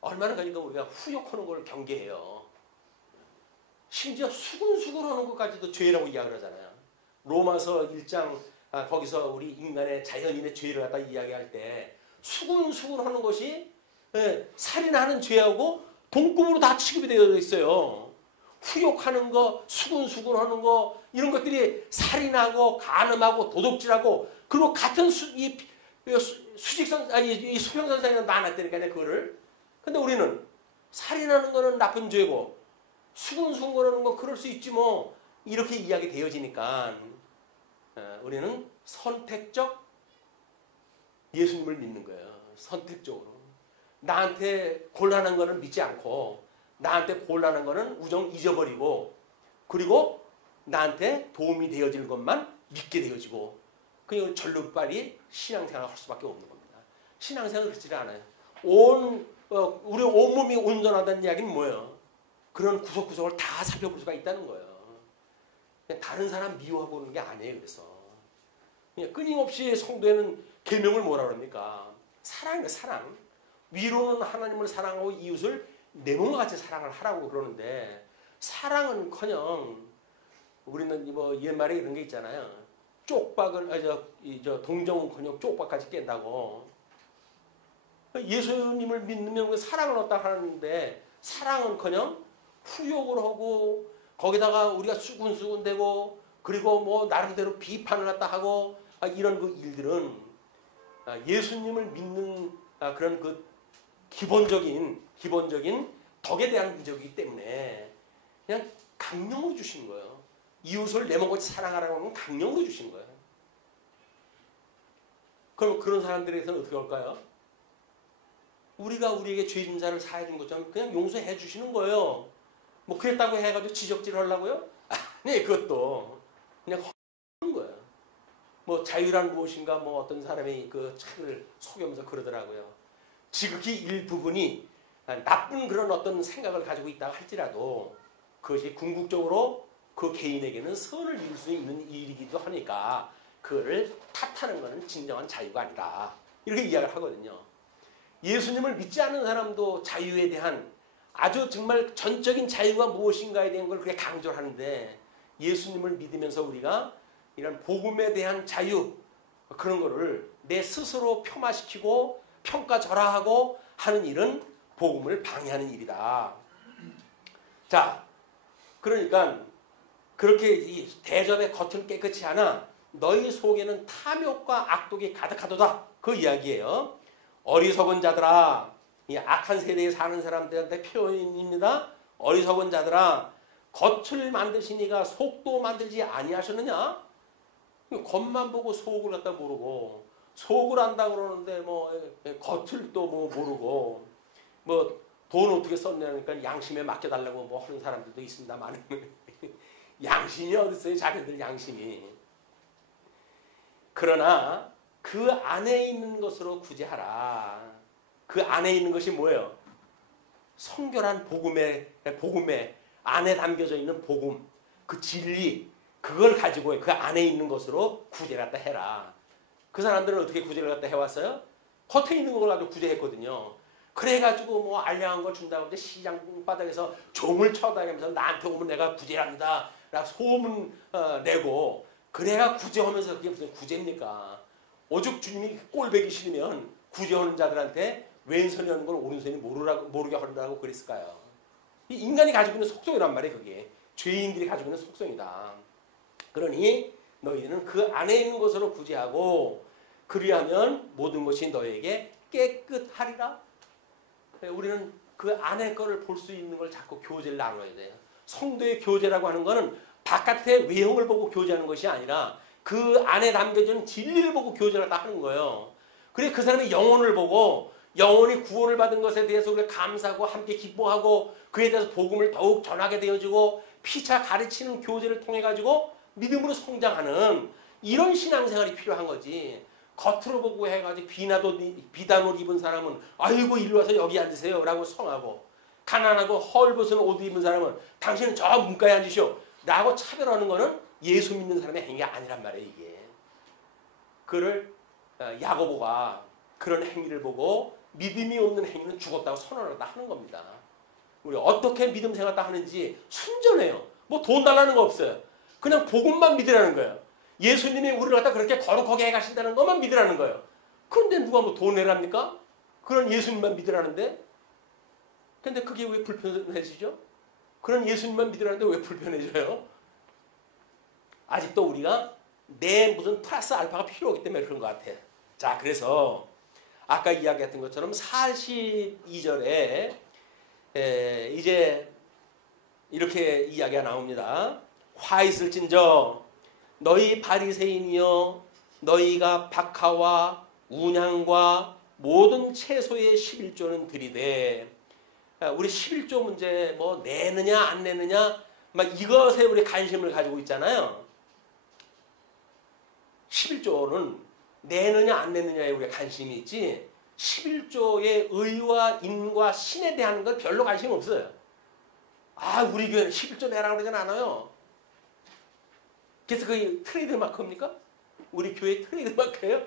얼마나 그러니까 우리가 후욕하는 걸 경계해요. 심지어 수근수근하는 것까지도 죄라고 이야기를 하잖아요. 로마서 1장 거기서 우리 인간의 자연인의 죄를 갖다 이야기할 때 수근수근하는 것이 살인하는 죄하고 동급으로 다 취급이 되어 있어요. 후욕하는 거, 수근수근하는 거, 이런 것들이 살인하고 간음하고 도둑질하고, 그리고 같은 이 수평선상에는 나눴다니까요, 그거를. 근데 우리는 살인하는 거는 나쁜 죄고 수근수근하는 거 그럴 수 있지 뭐, 이렇게 이야기 되어지니까 우리는 선택적 예수님을 믿는 거예요. 선택적으로. 나한테 곤란한 거는 믿지 않고 나한테 곤란한 거는 우정 잊어버리고 그리고 나한테 도움이 되어질 것만 믿게 되어지고 그냥 절루빨이 신앙생활을 할 수밖에 없는 겁니다. 신앙생활은 그렇지 않아요. 우리 온몸이 온전하다는 이야기는 뭐예요? 그런 구석구석을 다 살펴볼 수가 있다는 거예요. 그냥 다른 사람 미워하고 그러는 게 아니에요. 그래서 그냥 끊임없이 성도에는 계명을 뭐라 그럽니까? 사랑이에요. 사랑. 위로는 하나님을 사랑하고 이웃을 내 몸과 같이 사랑을 하라고 그러는데 사랑은커녕 우리는 뭐 옛말에 이런 게 있잖아요. 쪽박을 동정은커녕 쪽박까지 깬다고. 예수님을 믿으면 사랑을 얻다 하는데 사랑은커녕 후욕을 하고 거기다가 우리가 수군수군대고 그리고 뭐 나름대로 비판을 갖다 하고 이런 그 일들은 예수님을 믿는 그런 그 기본적인 덕에 대한 민족이기 때문에 그냥 강령으로 주시는 거예요. 이웃을 내 몸같이 사랑하라고 하면 강령으로 주시는 거예요. 그럼 그런 사람들에게서는 어떻게 할까요? 우리가 우리에게 죄 진사를 사해 준 것처럼 그냥 용서해 주시는 거예요. 뭐 그랬다고 해가지고 지적질 하려고요? 아니 그것도 그냥 하는 거예요. 뭐 자유란 무엇인가 뭐 어떤 사람이 그 책을 속여면서 그러더라고요. 지극히 일부분이 나쁜 그런 어떤 생각을 가지고 있다고 할지라도 그것이 궁극적으로 그 개인에게는 선을 이룰 수 있는 일이기도 하니까 그거를 탓하는 것은 진정한 자유가 아니다. 이렇게 이야기를 하거든요. 예수님을 믿지 않는 사람도 자유에 대한 아주 정말 전적인 자유가 무엇인가에 대한 걸 그렇게 강조를 하는데 예수님을 믿으면서 우리가 이런 복음에 대한 자유 그런 거를 내 스스로 폄하시키고 평가절하하고 하는 일은 복음을 방해하는 일이다. 자, 그러니까 그렇게 이 대접의 겉은 깨끗이 하나 너희 속에는 탐욕과 악독이 가득하도다. 그 이야기예요. 어리석은 자들아, 이 악한 세대에 사는 사람들한테 표현입니다. 어리석은 자들아, 겉을 만드시니가 속도 만들지 아니하셨느냐? 겉만 보고 속을 갖다 모르고 속을 안다고 그러는데 뭐 겉을 또 뭐 모르고 뭐 돈 어떻게 썼냐니까 양심에 맡겨달라고 뭐 하는 사람들도 있습니다만 양심이 어디 있어요? 자기들 양심이. 그러나 그 안에 있는 것으로 구제하라. 그 안에 있는 것이 뭐예요? 성결한 복음에 안에 담겨져 있는 복음, 그 진리, 그걸 가지고 그 안에 있는 것으로 구제를 갖다 해라. 그 사람들은 어떻게 구제를 갖다 해왔어요? 겉에 있는 걸 가지고 구제했거든요. 그래가지고 뭐 알량한 걸 준다고 이제 시장 바닥에서 종을 쳐다니면서 나한테 오면 내가 구제합니다. 라고 소문 내고 그래가 구제하면서 그게 무슨 구제입니까? 오죽 주님이 꼴배기 싫으면 구제하는 자들한테 왼손이 하는 걸 오른손이 모르게 하라고 그랬을까요? 이 인간이 가지고 있는 속성이란 말이에요. 그게 죄인들이 가지고 있는 속성이다. 그러니 너희는 그 안에 있는 것으로 구제하고 그리하면 모든 것이 너에게 깨끗하리라. 우리는 그 안에 거를 볼 수 있는 걸 자꾸 교제를 나눠야 돼요. 성도의 교제라고 하는 것은 바깥의 외형을 보고 교제하는 것이 아니라 그 안에 담겨진 진리를 보고 교제를 다 하는 거예요. 그래 그 사람의 영혼을 보고 영혼이 구원을 받은 것에 대해서 우리가 감사하고 함께 기뻐하고 그에 대해서 복음을 더욱 전하게 되어지고 피차 가르치는 교제를 통해 가지고 믿음으로 성장하는 이런 신앙생활이 필요한 거지. 겉으로 보고 해가지고 비단옷 입은 사람은 아이고 이리 와서 여기 앉으세요 라고 성하고 가난하고 헐벗은 옷 입은 사람은 당신은 저 문가에 앉으시오 라고 차별하는 거는 예수 믿는 사람의 행위가 아니란 말이에요. 이게 그를 야고보가 그런 행위를 보고 믿음이 없는 행위는 죽었다고 선언하다 하는 겁니다. 우리 어떻게 믿음 생활 다 하는지 순전해요. 뭐 돈 달라는 거 없어요. 그냥 복음만 믿으라는 거예요. 예수님이 우리를 갖다 그렇게 거룩하게 해가신다는 것만 믿으라는 거예요. 그런데 누가 뭐 돈 내랍니까? 그런 예수님만 믿으라는데? 근데 그게 왜 불편해지죠? 그런 예수님만 믿으라는데 왜 불편해져요? 아직도 우리가 내 무슨 플러스 알파가 필요하기 때문에 그런 것 같아요. 자, 그래서 아까 이야기했던 것처럼 42절에 이제 이렇게 이야기가 나옵니다. 화 있을진저 너희 바리새인이여 너희가 박하와 운향과 모든 채소의 11조는 드리되 우리 11조 문제 뭐 내느냐 안 내느냐 막 이것에 우리 관심을 가지고 있잖아요. 11조는 내느냐 안 내느냐에 우리 관심이 있지 11조의 의와 인과 신에 대한 건 별로 관심 없어요. 아 우리 교회는 11조 내라고 그러진 않아요. 그래서 그게 트레이드 마크입니까? 우리 교회 트레이드 마크예요?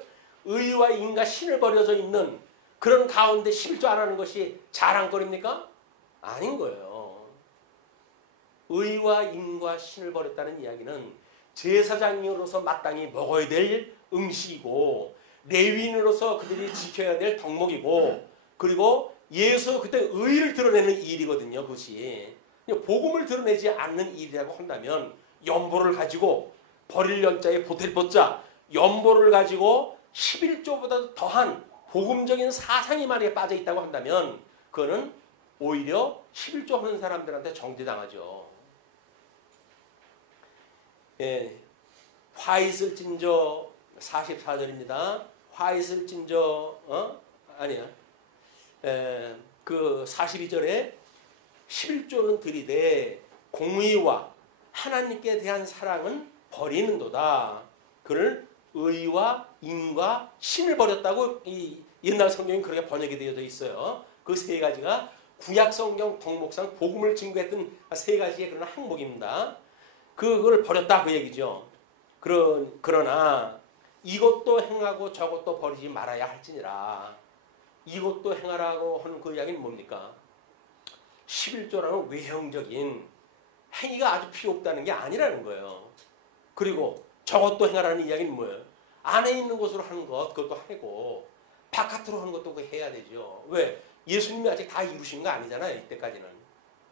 의와 인과 신을 버려져 있는 그런 가운데 11조 안 하는 것이 자랑거리입니까? 아닌 거예요. 의와 인과 신을 버렸다는 이야기는 제사장으로서 마땅히 먹어야 될 음식이고 레위인으로서 그들이 지켜야 될 덕목이고 그리고 예수 그때 의를 드러내는 일이거든요. 그것이. 복음을 드러내지 않는 일이라고 한다면 연보를 가지고 버릴 연자에 보탤 보자 연보를 가지고 11조보다 더한 복음적인 사상이 만약에 빠져 있다고 한다면 그거는 오히려 11조 하는 사람들한테 정죄당하죠. 예, 화 있을 찐저 44절입니다. 화 있을 찐저 아니야. 그 42절에 11조는 들이되 공의와 하나님께 대한 사랑은 버리는도다. 그를 의와 인과 신을 버렸다고 이 옛날 성경이 그렇게 번역이 되어져 있어요. 그 세 가지가 구약 성경 덕목상 복음을 증거했던 세 가지의 그런 항목입니다. 그걸 버렸다 그 얘기죠. 그러나 이것도 행하고 저것도 버리지 말아야 할지니라. 이것도 행하라고 하는 그 이야기는 뭡니까? 11조라는 외형적인 행위가 아주 필요 없다는 게 아니라는 거예요. 그리고 저것도 행하라는 이야기는 뭐예요? 안에 있는 것으로 하는 것 그것도 하고 바깥으로 하는 것도 해야 되죠. 왜? 예수님이 아직 다 이루신 거 아니잖아요. 이때까지는.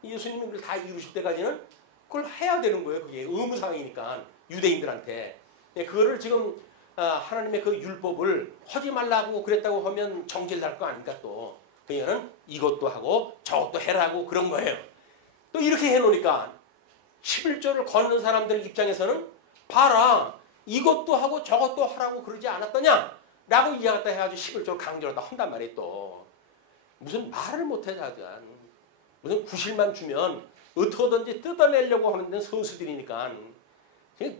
예수님이 그걸 다 이루실 때까지는 그걸 해야 되는 거예요. 그게 의무사항이니까 유대인들한테. 그거를 지금 하나님의 그 율법을 하지 말라고 그랬다고 하면 정죄를 날 거 아닙니까 또. 그러니까는 이것도 하고 저것도 해라고 그런 거예요. 또 이렇게 해놓으니까 11조를 걷는 사람들 입장에서는 봐라 이것도 하고 저것도 하라고 그러지 않았더냐 라고 이야기했다 해가지고 11조를 강조를 다 한단 말이에요. 또 무슨 말을 못해 자간 무슨 구실만 주면 어떻게든지 뜯어내려고 하는 데는 선수들이니까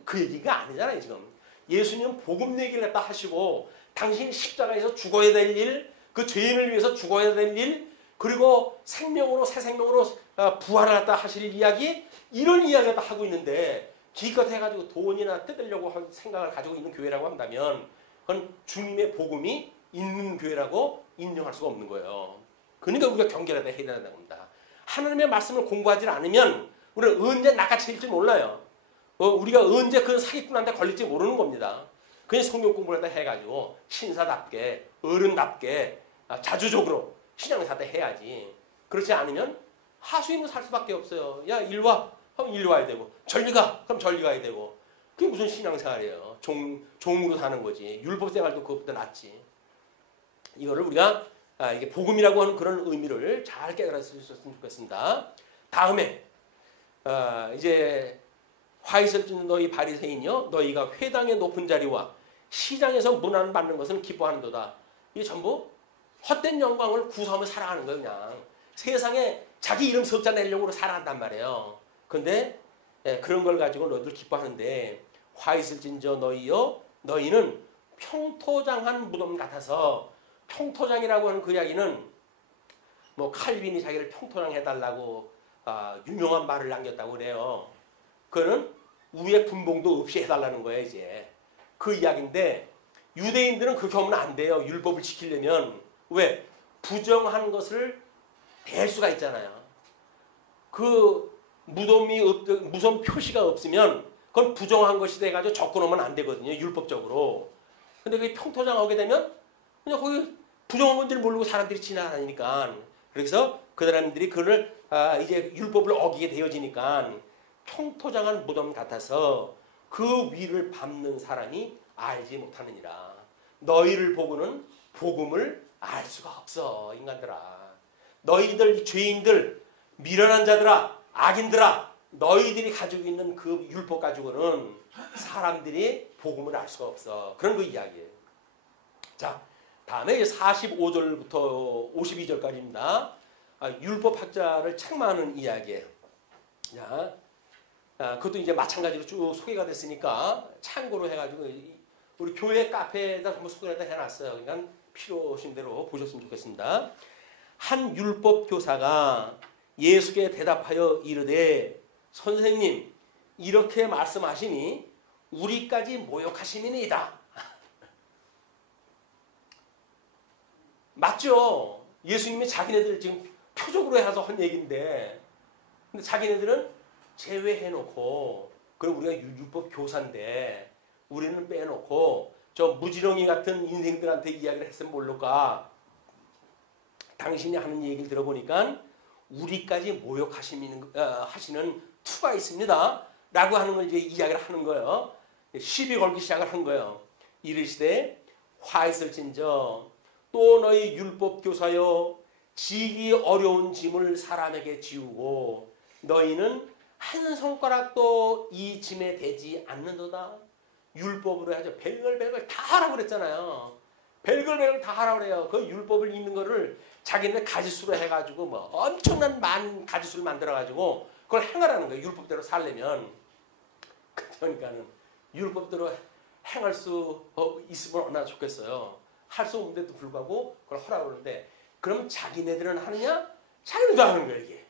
그 얘기가 아니잖아요. 지금 예수님은 복음 얘기를 갖다 하시고 당신이 십자가에서 죽어야 될 일, 그 죄인을 위해서 죽어야 될 일, 그리고 생명으로 새 생명으로 부활을 갖다 하실 이야기, 이런 이야기를 갖다 하고 있는데 기껏 해가지고 돈이나 뜯으려고 하는 생각을 가지고 있는 교회라고 한다면 그건 주님의 복음이 있는 교회라고 인정할 수가 없는 거예요. 그러니까 우리가 경계를 해야 된다는 겁니다. 하나님의 말씀을 공부하지 않으면 우리는 언제 낚아채일지 몰라요. 우리가 언제 그 사기꾼한테 걸릴지 모르는 겁니다. 그냥 성경 공부를 다 해가지고 신사답게 어른답게 자주적으로 신앙사대 해야지. 그렇지 않으면 하수인으로 살 수밖에 없어요. 야 일와 하면 일로 와야 되고 전리 가 그럼 전리 가야 되고 그게 무슨 신앙생활이에요. 종으로 사는 거지. 율법생활도 그것보다 낫지. 이거를 우리가 이게 복음이라고 하는 그런 의미를 잘 깨달았으면 좋겠습니다. 다음에 이제 화 있을 줄 너희 바리새인이여 너희가 회당의 높은 자리와 시장에서 문안 받는 것은 기뻐하는도다. 이게 전부 헛된 영광을 구사하며 살아가는 거예요. 그냥 세상에 자기 이름 석자 내려고 살아간단 말이에요. 그런데 그런 걸 가지고 너희들 기뻐하는데 화 있을진저 너희여 너희는 평토장한 무덤 같아서 평토장이라고 하는 그 이야기는 뭐 칼빈이 자기를 평토장 해달라고 유명한 말을 남겼다고 그래요. 그거는 우에 분봉도 없이 해달라는 거예요. 이제 그 이야기인데 유대인들은 그렇게 하면 안 돼요. 율법을 지키려면. 왜? 부정한 것을 댈 수가 있잖아요. 그 무덤 표시가 없으면 그건 부정한 것이 돼가지고 접근하면 안 되거든요. 율법적으로. 근데 그게 평토장하게 되면 그냥 거기 부정한 건지를 모르고 사람들이 지나다니니까. 그래서 그 사람들이 그걸 이제 율법을 어기게 되어지니까 평토장한 무덤 같아서 그 위를 밟는 사람이 알지 못하느니라. 너희를 보고는 복음을 알 수가 없어. 인간들아. 너희들 이 죄인들 미련한 자들아 악인들아 너희들이 가지고 있는 그 율법 가지고는 사람들이 복음을 알 수가 없어. 그런 그 이야기예요. 자, 다음에 45절부터 52절까지입니다. 율법학자를 책망하는 이야기예요. 자, 그것도 이제 마찬가지로 쭉 소개가 됐으니까 참고로 해가지고 우리 교회 카페에다 한번 소개를 해놨어요. 그러니까 필요하신 대로 보셨으면 좋겠습니다. 한 율법 교사가 예수께 대답하여 이르되 선생님 이렇게 말씀하시니 우리까지 모욕하심이니이다. 맞죠? 예수님이 자기네들 지금 표적으로 해서 한 얘기인데 근데 자기네들은 제외해놓고 그럼 우리가 율법 교사인데 우리는 빼놓고 저 무지렁이 같은 인생들한테 이야기를 했으면 모를까. 당신이 하는 얘기를 들어보니까 우리까지 모욕하시는 투가 있습니다. 라고 하는 걸 이제 이야기를 하는 거예요. 시비 걸기 시작을 한 거예요. 이르시되 화 있을진저 또 너희 율법 교사여 지기 어려운 짐을 사람에게 지우고 너희는 한 손가락도 이 짐에 대지 않는도다. 율법으로 하죠. 별걸 다 하라고 그랬잖아요. 별걸 다 하라고 그래요. 그 율법을 읽는 거를 자기네 가지수로 해가지고 뭐 엄청난 많은 가지수를 만들어가지고 그걸 행하라는 거예요. 율법대로 살려면. 그러니까는 율법대로 행할 수 있으면 얼마나 좋겠어요. 할 수 없는데도 불구하고 그걸 하라고 그러는데 그럼 자기네들은 하느냐? 자기네도 하는 거예요. 이게.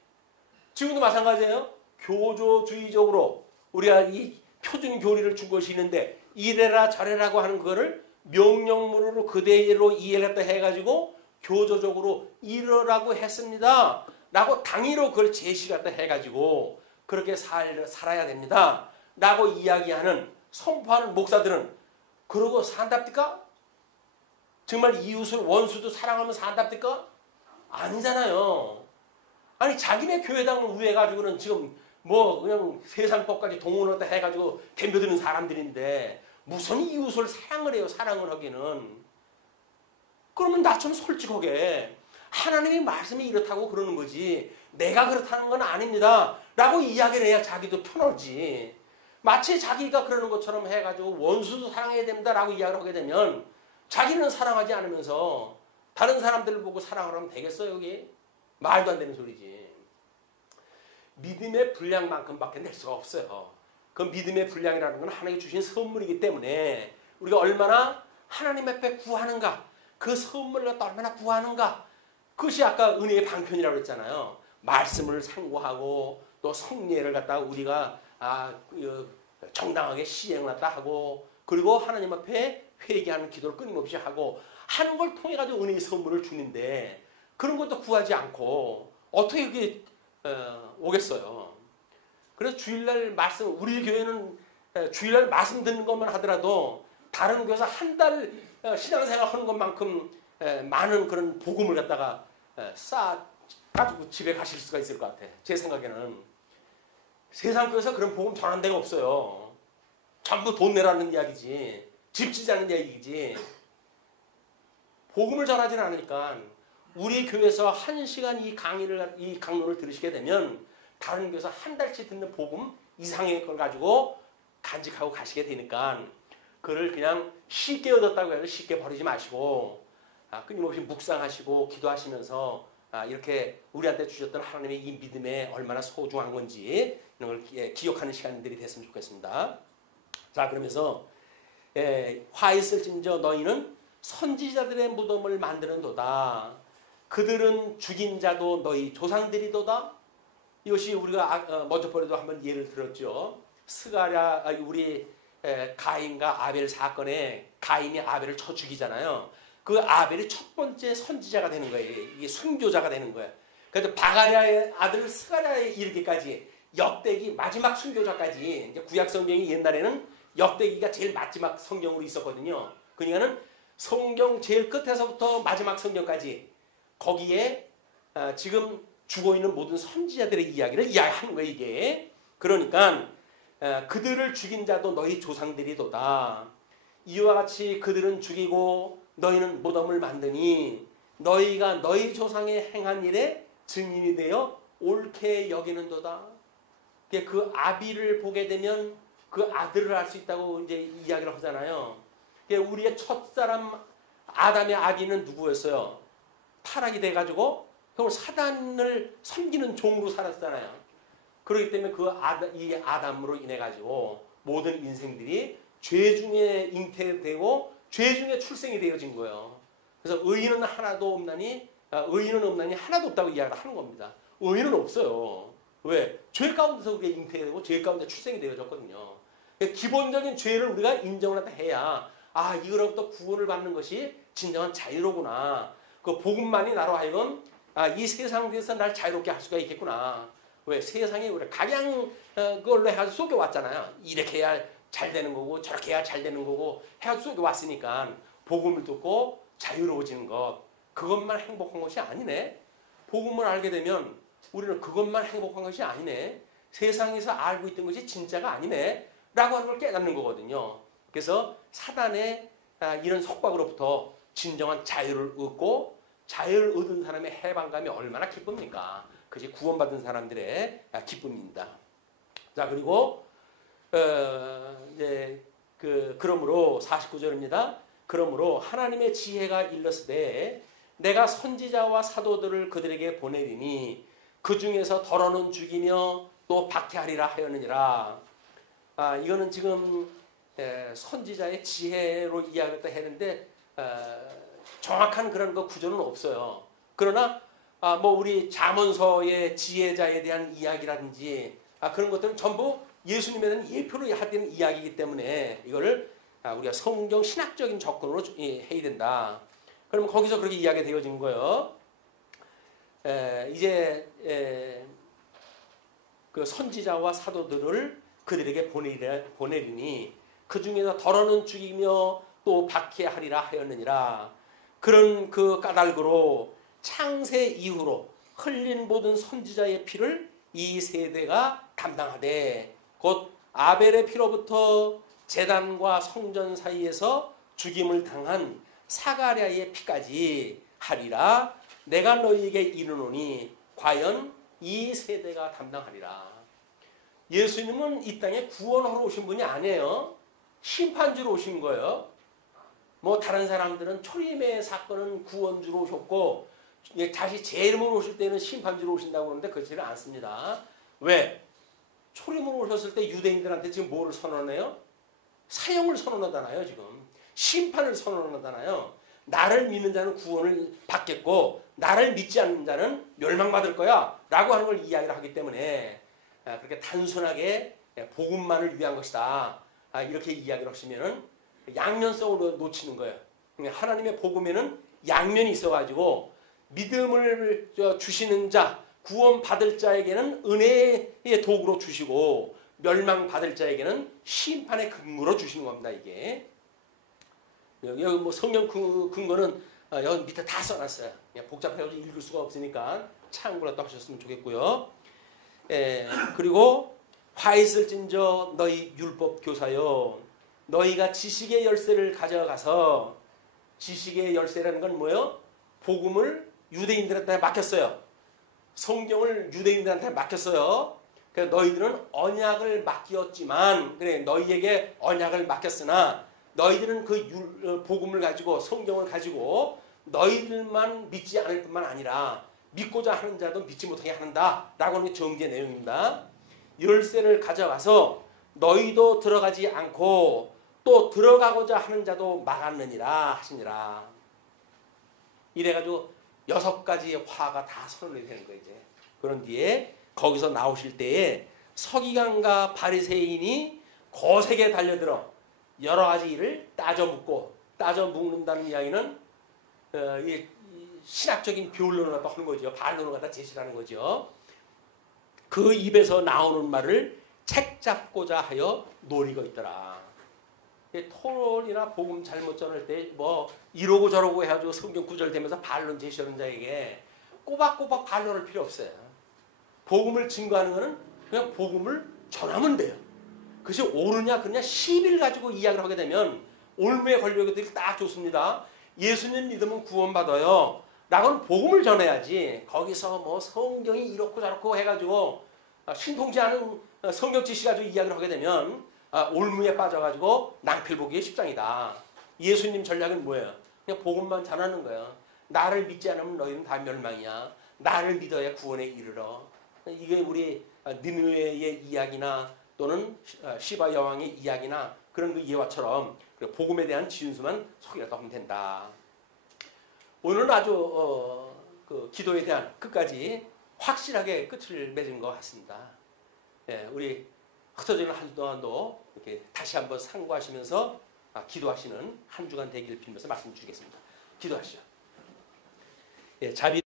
지금도 마찬가지예요. 교조주의적으로 우리가 이 표준 교리를 준 것이 있는데 이래라 저래라고 하는 거를 명령문으로 그대로 이해를 해가지고 교조적으로 이러라고 했습니다. 라고 당위로 그걸 제시를 해가지고 그렇게 살아야 됩니다. 라고 이야기하는 선포하는 목사들은 그러고 산답니까? 정말 이웃을 원수도 사랑하면 산답니까? 아니잖아요. 아니 자기네 교회당을 우회해가지고는 지금 뭐 그냥 세상법까지 동원을 해가지고 덤벼드는 사람들인데 무슨 이웃을 사랑을 해요. 사랑을 하기는. 그러면 나 좀 솔직하게 하나님의 말씀이 이렇다고 그러는 거지 내가 그렇다는 건 아닙니다. 라고 이야기를 해야 자기도 편하지. 마치 자기가 그러는 것처럼 해가지고 원수도 사랑해야 됩니다. 라고 이야기를 하게 되면 자기는 사랑하지 않으면서 다른 사람들을 보고 사랑을 하면 되겠어요. 여기? 말도 안 되는 소리지. 믿음의 분량만큼밖에 낼 수가 없어요. 그 믿음의 분량이라는 건 하나님이 주신 선물이기 때문에 우리가 얼마나 하나님 앞에 구하는가 그 선물을 갖다 얼마나 구하는가 그것이 아까 은혜의 방편이라고 했잖아요. 말씀을 상고하고 또 성례를 갖다가 우리가 정당하게 시행을 갖다 하고 그리고 하나님 앞에 회개하는 기도를 끊임없이 하고 하는 걸 통해 가지고 은혜의 선물을 주는데 그런 것도 구하지 않고 어떻게 그게 오겠어요. 그래서 주일날 말씀 우리 교회는 주일날 말씀 듣는 것만 하더라도 다른 교회에서 한 달 신앙생활 하는 것만큼 많은 그런 복음을 갖다가 가지고 집에 가실 수가 있을 것 같아. 제 생각에는 세상 교회에서 그런 복음 전한 데가 없어요. 전부 돈 내라는 이야기지. 집 지자는 이야기지. 복음을 전하지는 않으니까 우리 교회에서 1시간 이 강론을 들으시게 되면 다른 교회에서 한 달치 듣는 복음 이상의 걸 가지고 간직하고 가시게 되니까 그를 그냥 쉽게 얻었다고 해서 쉽게 버리지 마시고 끊임없이 묵상하시고 기도하시면서 이렇게 우리한테 주셨던 하나님의 이 믿음에 얼마나 소중한 건지 이런 걸 기억하는 시간들이 됐으면 좋겠습니다. 자 그러면서 화 있을진저 너희는 선지자들의 무덤을 만드는도다. 그들은 죽인 자도 너희 조상들이도다. 이것이 우리가 먼저 번에도 한번 예를 들었죠. 우리 가인과 아벨 사건에 가인이 아벨을 쳐 죽이잖아요. 그 아벨이 첫 번째 선지자가 되는 거예요. 이게 순교자가 되는 거예요. 그래서 바가랴의 아들 스가랴에 이르기까지 역대기 마지막 순교자까지 이제 구약 성경이 옛날에는 역대기가 제일 마지막 성경으로 있었거든요. 그러니까는 성경 제일 끝에서부터 마지막 성경까지 거기에 지금 죽어 있는 모든 선지자들의 이야기를 이야기하는 거예요. 이게 그러니까 그들을 죽인 자도 너희 조상들이도다. 이와 같이 그들은 죽이고 너희는 무덤을 만드니 너희가 너희 조상의 행한 일에 증인이 되어 옳게 여기는도다. 그 아비를 보게 되면 그 아들을 알 수 있다고 이제 이야기를 하잖아요. 우리의 첫사람 아담의 아비는 누구였어요? 타락이 돼가지고 형은 사단을 섬기는 종으로 살았잖아요. 그렇기 때문에 이 아담으로 인해 가지고 모든 인생들이 죄 중에 잉태되고 죄 중에 출생이 되어진 거예요. 그래서 의인은 하나도 없나니 하나도 없다고 이야기를 하는 겁니다. 의인은 없어요. 왜? 죄 가운데서 그게 잉태되고 죄 가운데 출생이 되어졌거든요. 기본적인 죄를 우리가 인정을 해야 이거로부터 구원을 받는 것이 진정한 자유로구나. 그 복음만이 나로 하여금 이 세상에서 날 자유롭게 할 수가 있겠구나. 왜? 세상에 우리 각양 그걸로 해가지고 속여왔잖아요. 이렇게 해야 잘 되는 거고 저렇게 해야 잘 되는 거고 해가지고 속여왔으니까 복음을 듣고 자유로워지는 것, 그것만 행복한 것이 아니네. 복음을 알게 되면 우리는 그것만 행복한 것이 아니네. 세상에서 알고 있던 것이 진짜가 아니네 라고 하는 걸 깨닫는 거거든요. 그래서 사단의 이런 속박으로부터 진정한 자유를 얻고, 자유를 얻은 사람의 해방감이 얼마나 기쁩니까? 그것이 구원받은 사람들의 기쁨입니다. 자, 그리고 이제 그러므로 49절입니다. 그러므로 하나님의 지혜가 일렀으되 내가 선지자와 사도들을 그들에게 보내리니 그 중에서 더러는 죽이며 또 박해하리라 하였느니라. 이거는 지금 선지자의 지혜로 이야기했다 했는데 정확한 그런 거 구조는 없어요. 그러나 뭐 우리 잠언서의 지혜자에 대한 이야기라든지 그런 것들은 전부 예수님에 대한 예표로 하는 이야기이기 때문에 이거를 우리가 성경 신학적인 접근으로 해야 된다. 그러면 거기서 그렇게 이야기가 되어진 거예요. 이제 그 선지자와 사도들을 그들에게 보내리니 그 중에서 더러는 죽이며 또 박해하리라 하였느니라. 그런 그 까닭으로 창세 이후로 흘린 모든 선지자의 피를 이 세대가 담당하되 곧 아벨의 피로부터 제단과 성전 사이에서 죽임을 당한 사가랴의 피까지 하리라. 내가 너희에게 이르노니 과연 이 세대가 담당하리라. 예수님은 이 땅에 구원하러 오신 분이 아니에요. 심판주로 오신 거예요. 뭐 다른 사람들은 초림의 사건은 구원주로 오셨고 다시 제 이름으로 오실 때는 심판주로 오신다고 그러는데 그렇지는 않습니다. 왜? 초림으로 오셨을 때 유대인들한테 지금 뭐를 선언해요? 사형을 선언하잖아요. 지금 심판을 선언하잖아요. 나를 믿는 자는 구원을 받겠고 나를 믿지 않는 자는 멸망받을 거야 라고 하는 걸 이야기를 하기 때문에 그렇게 단순하게 복음만을 위한 것이다 이렇게 이야기를 하시면은 양면성으로 놓치는 거예요. 하나님의 복음에는 양면이 있어가지고 믿음을 주시는 자, 구원받을 자에게는 은혜의 도구로 주시고 멸망받을 자에게는 심판의 근거로 주시는 겁니다. 이게 여기 뭐 성경 근거는 여기 밑에 다 써놨어요. 그냥 복잡해서 읽을 수가 없으니까 참고로 또 하셨으면 좋겠고요. 그리고 화 있을진저 너희 율법 교사여 너희가 지식의 열쇠를 가져가서, 지식의 열쇠라는 건 뭐예요? 복음을 유대인들한테 맡겼어요. 성경을 유대인들한테 맡겼어요. 그래서 너희들은 언약을 맡겼지만, 그래 너희에게 언약을 맡겼으나 너희들은 그 복음을 가지고 성경을 가지고 너희들만 믿지 않을 뿐만 아니라 믿고자 하는 자도 믿지 못하게 한다 라고 하는 정죄 내용입니다. 열쇠를 가져가서 너희도 들어가지 않고 또 들어가고자 하는 자도 막았느니라 하시니라. 이래가지고 6가지의 화가 다 선언이 되는 거예요. 이제 그런 뒤에 거기서 나오실 때에 서기관과 바리새인이 거세게 달려들어 여러 가지 일을 따져 묻는다는 이야기는 이 신학적인 변론을 갖다 하는 거죠. 반론을 갖다 제시하는 거죠. 그 입에서 나오는 말을 책잡고자 하여 노리고 있더라. 토론이나 복음 잘못 전할 때 뭐 이러고 저러고 해가지고 성경 구절 되면서 반론 제시하는 자에게 꼬박꼬박 반론할 필요 없어요. 복음을 증거하는 것은 그냥 복음을 전하면 돼요. 그것이 옳으냐 그러냐 시비를 가지고 이야기를 하게 되면 올무에 걸려들이 딱 좋습니다. 예수님 믿으면 구원받아요 라고는 복음을 전해야지 거기서 뭐 성경이 이렇고 저렇고 해가지고 신통치 않은 성경 지시 가지고 이야기를 하게 되면 올무에 빠져가지고 낭필보기의 십장이다. 예수님 전략은 뭐예요? 그냥 복음만 전하는 거예요. 나를 믿지 않으면 너희는 다 멸망이야. 나를 믿어야 구원에 이르러. 이게 우리 느느웨의 이야기나 또는 시바 여왕의 이야기나 그런 그 예화처럼 복음에 대한 진수만 소개라도 하면 된다. 오늘은 아주 그 기도에 대한 끝까지 확실하게 끝을 맺은 것 같습니다. 예, 우리 흩어지는 한 주 동안도 이렇게 다시 한번 상고하시면서 기도하시는 한 주간 되기를 빌면서 말씀 드리겠습니다. 기도하시죠. 예, 자비